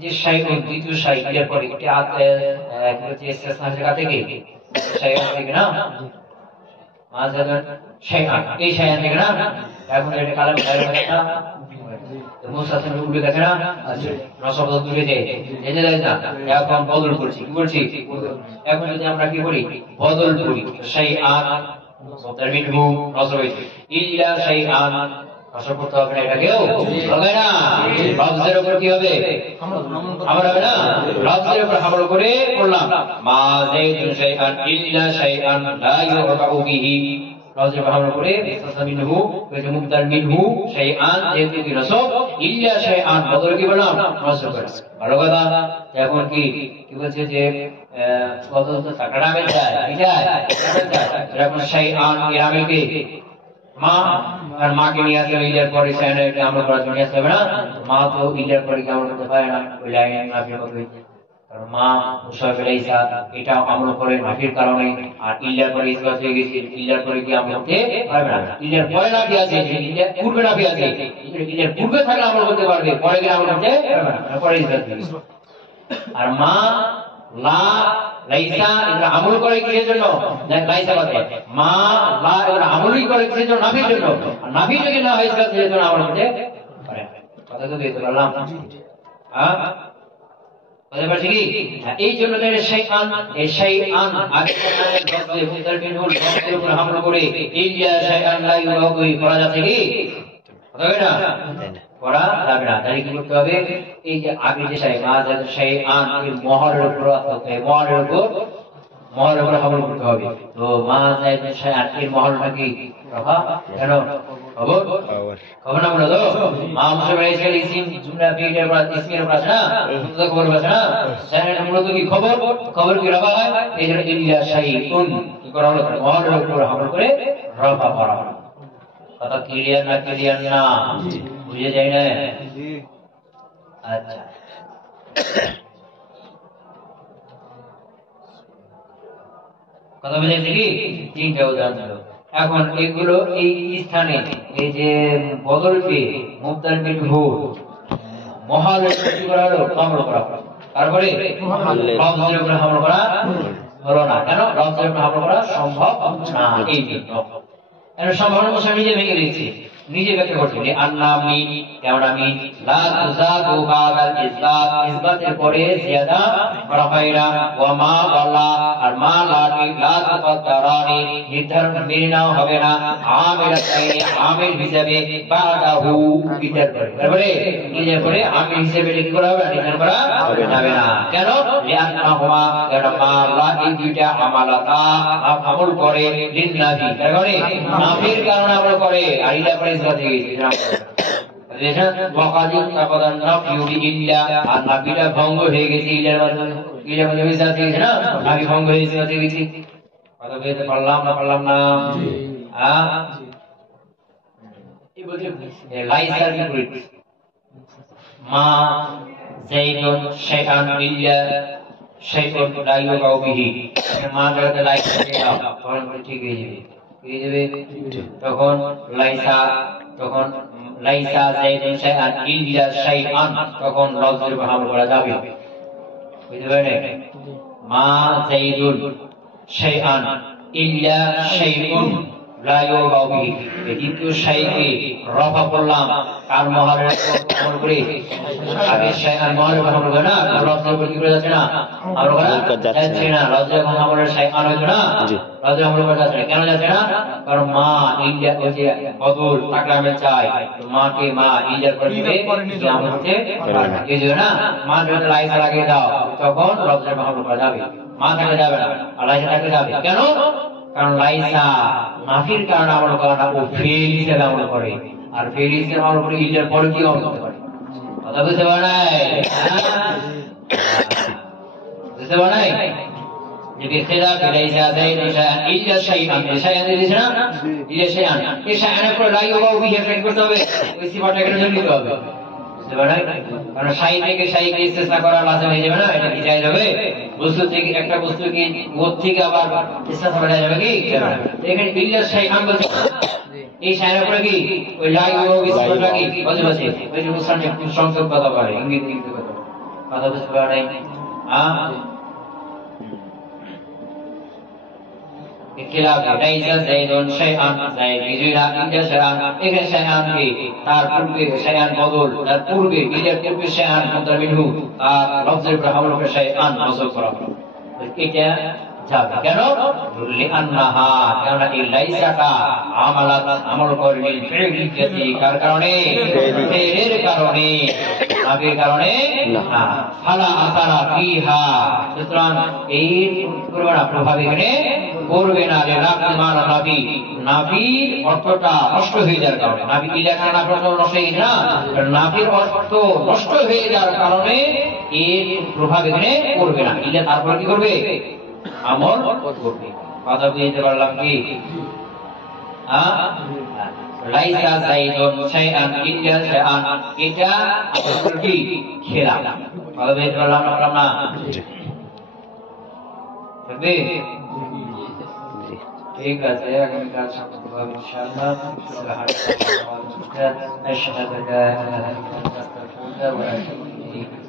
যে শাইউন দ্বিতীয় শাই এর পরে এটা আছে যে ইস্তেসনা জায়গা থেকে শাইউন থেকে না মাজাদান শাইআন এই শাইআন থেকে না এখন এটা কালাম বাইরে না তো মুসাফির উল্লেখ আছে না নসব তুলে দেয় জেনে যায় না এখন বদল করছি কি বলছি এখন যদি আমরা কি করি বদল করি শাইআন মুবতার মিনহু নসব হইছে ইল্লা শাইআন নসব করতে হবে না এটাকেও হবে না লফজের উপর কি হবে আমরা হবে না লফজের উপর আমল করে করলাম মা যাইদুন শাইআন ইল্লা শাইআন লা ইউরাউ বিহি লফজের উপর আমল করে মিনহু ওই মুবতার মিনহু শাইআন যেহেতু কি নসব ইল্লা শাইআন বদল কি বললাম নসব করে ভালো কথা এখন কি বলছে যে বদল তো টাকাটা আমি চাই এখন শাইআন ইয়ামিল কি মা আর মাকে নিয়ে আসলে ইলের পরে সাইনে আমরা করার জন্য আসতে হবে না মা তো ইলের পরে কেমন করতে পারে না ওই লাইন মাফির কথা হয়েছে কারণ মা মুসাফে লাইসা এটা আমল করে মাফির কারণে আর ইলের পরে ইসবাত হয়ে গেছে ইলের পরে কি আমল করতে পারবে না ইলের পরে না কি আছে ইলের পূর্বে না কি আছে ইলের পূর্বে থাকলে আমল করতে পারবে পরে গিয়ে আমল করতে পারবে না পরে ইসবাত হয়ে গেছে আর মা লা লাইসা এটা আমল করে কিসের জন্য লাইসা বাদে মা লা এটা আমলই করে কিসের জন্য নাফির জন্য আর নাফি যদি না হয় কিসের জন্য আমল করতে পারে কথা তো বলতে পারলাম হ্যাঁ বুঝতে পারছি কি এই জন্য এই শাইআন আগে থেকে মুবতার মিনহুল লফজের উপর আমল করে ইল্লা শাইআন লা ইউরাউ করা যাচ্ছে কি হবে না করা যাবে না তাই কি করতে হবে এই যে আগে যে শাইআন এই মোহরের উপর আমল করতে হবে তো শাইআন এর মোহরটা কি রফা কেন খবর না বলো তো মা মুসাফির এসে ইসিম জুমলা ফিলের পর ইসমের উপর আছে না মুতলা খবর আছে না শাইআন মূলত কি খবর কি রফা হয় এই জন্য ইল্লা শাইউন কি করা হলো মোহরের উপর আমল করে রফা করা হলো কথা ক্লিয়ার না বুঝে যায় না আচ্ছা কথা বুঝে কি তিনটা উদাহরণ ছিল এখন এগুলো এই স্থানে এই যে বদল পেয়ে মুবতার মিনহু মহালের কি করা হলো আমল করা হলো তারপরে লফজের উপর আমল করা হলো না কেন লফজের উপর আমল করা সম্ভব না এই জন্য এর সম্ভাবনা মুসাফির নিজে ভেঙে দিয়েছে নিজে ব্যাখ্যা করছে আন্না মিন কেমন আমি লা তুজাদু বাদাল ইসবাতের পরে জিয়াদা করা হয় না ওয়া মা ওয়ালা আর মা লাটি লা তুকদ্দারানি নির্ধারণ মেনে হবে না আমিল হিসাবে বাদাহু বিদার করে তারপরে নিজের পরে আমিল হিসাবে কি করা হবে নির্ধারণ করা যাবে না কেন লিআন্নাহুমা কারণ মা লা এই দুইটা আমালাতা আমল করে লিন্নাবি তারপরে নাফির কারণে আমল করে আর ইলা করে ইসবাত হয়ে গেছে দেখেন ওয়াকাদিন তাকাদান নাফিউ ইল্লা আর নাফিটা ভঙ্গ হয়ে গেছে ইলার মাধ্যমে ইসবাত হয়ে গেছে না নাফি ভঙ্গ হয়ে ইসবাত হয়ে গেছে কথা বলতে পারলাম না এই বলছে লাইসার বিপরীত মা যাইদুন শাইআন ইল্লা শাইউন লা ইউরাউ বিহি মা যাতে লাইসা দাও তখন ঠিক হয়ে যাবে তখন লাইসা যাইদুন শাইআন ইল্লা শাইআন তখন লফজের উপর আমল করা যাবে বুঝতে পারলেন মা যাইদুন শাইআন ইল্লা শাইউন লা ইউরাউ বিহি এই দ্বিতীয় শাইকে রফা করলাম কার মোহরের আমল করে আগে শাইআন মোহরের আমল করে না লফজের উপর কি করে যাচ্ছে না আমল করা যাচ্ছে না লফজের আমলের শাইআন হইতো না লফজের আমল করা যাচ্ছে না কেন যাচ্ছে না কারণ মা ইল্লা ওই যে বদল তাকরামে চাই তো মাকে মা ইল্লার করে দিবে যে আমল হচ্ছে এই যে না মা যদি লাইসা লাগিয়ে দাও তখন লফজের আমল করা যাবে মা থাকলে যাবে না আর লাইসা থাকলে যাবে কেন কারণ লাইসা নাফির কারণে আমল করা না ও ফেল হিসেবে আমল করে আর ফেল হিসেবে আমল করে ইল্লার পরে কি আমল করতে পারে কথা বুঝতে পারে বুঝতে পারে যে বিখতিলাফ লাইসা যাইদুন শাইআন ইল্লা শাইআন শাইআন দিছে না ইল্লা শাইআন এই শাইআনের পরে লা ইউরাউ বিহি এফেক্ট করতে হবে ওই সিফাতটাকে জন্য দিতে হবে বুঝতে পারে কারণ শাই থেকে শাইকে ইস্তেসনা করা লাজম হয়ে যাবে না এটা কি জায়েজ হবে বস্তু থেকে একটা বস্তু কি ওর থেকে আবার ইস্তেসনা করা যাবে কি এখানে ইল্লা শাইআন বলছে এই শাইআনের পরে কি ওই লা ইউরাউ বিহি সিফাতটা কি বসে ওই যে মুসান্নিফ সংক্ষেপ কথা বলে ইঙ্গিত কথা বুঝতে পারে খিলাফে লাইসা যাইদুন শাইআন, যাইদ কিছুই না, ইল্লা শাইআন, এখানে শাইআন কি তার পূর্বে শাইআন বদল, তার পূর্বে ইল্লার পূর্বে শাইআন মুনতার মিনহু, তার লফজের উপর হামল করে শাইআন বদল করা হলো। এটা যাবে কেন? লিআন্নাহা, কারণ এই লাইসাটা আমালাত আমল করে নিল ফি'লিয়াতি, কার কারণে? ফি'লের কারণে, নাফির কারণে না। ফালা আসারা ফিহা, সুতরাং এই প্রভাব এখানে করবে না। লিনাফিমান নাফি, নাফির অর্থটা নষ্ট হয়ে যাওয়ার কারণে, নাফি কি লেখা না অর্থ নষ্ট হয়ে না, নাফির অর্থ নষ্ট হয়ে যাওয়ার কারণে এর প্রভাব এখানে করবে না। ইল্লা তারপর কি করবে? আমল করবে। কথা বুঝতে পারলাম কি? লাইসা যাইদুন শাইআন ইল্লা শাইআন, এটা কি খেলা? কথা বুঝতে পারলাম না? ঠিক আছে, আগামীকাল সকালে ইনশাআল্লাহ। আশহাদু আল্লা ইলাহা ইল্লাল্লাহ ওয়া আশহাদু আন্না মুহাম্মাদান রাসূলুল্লাহ।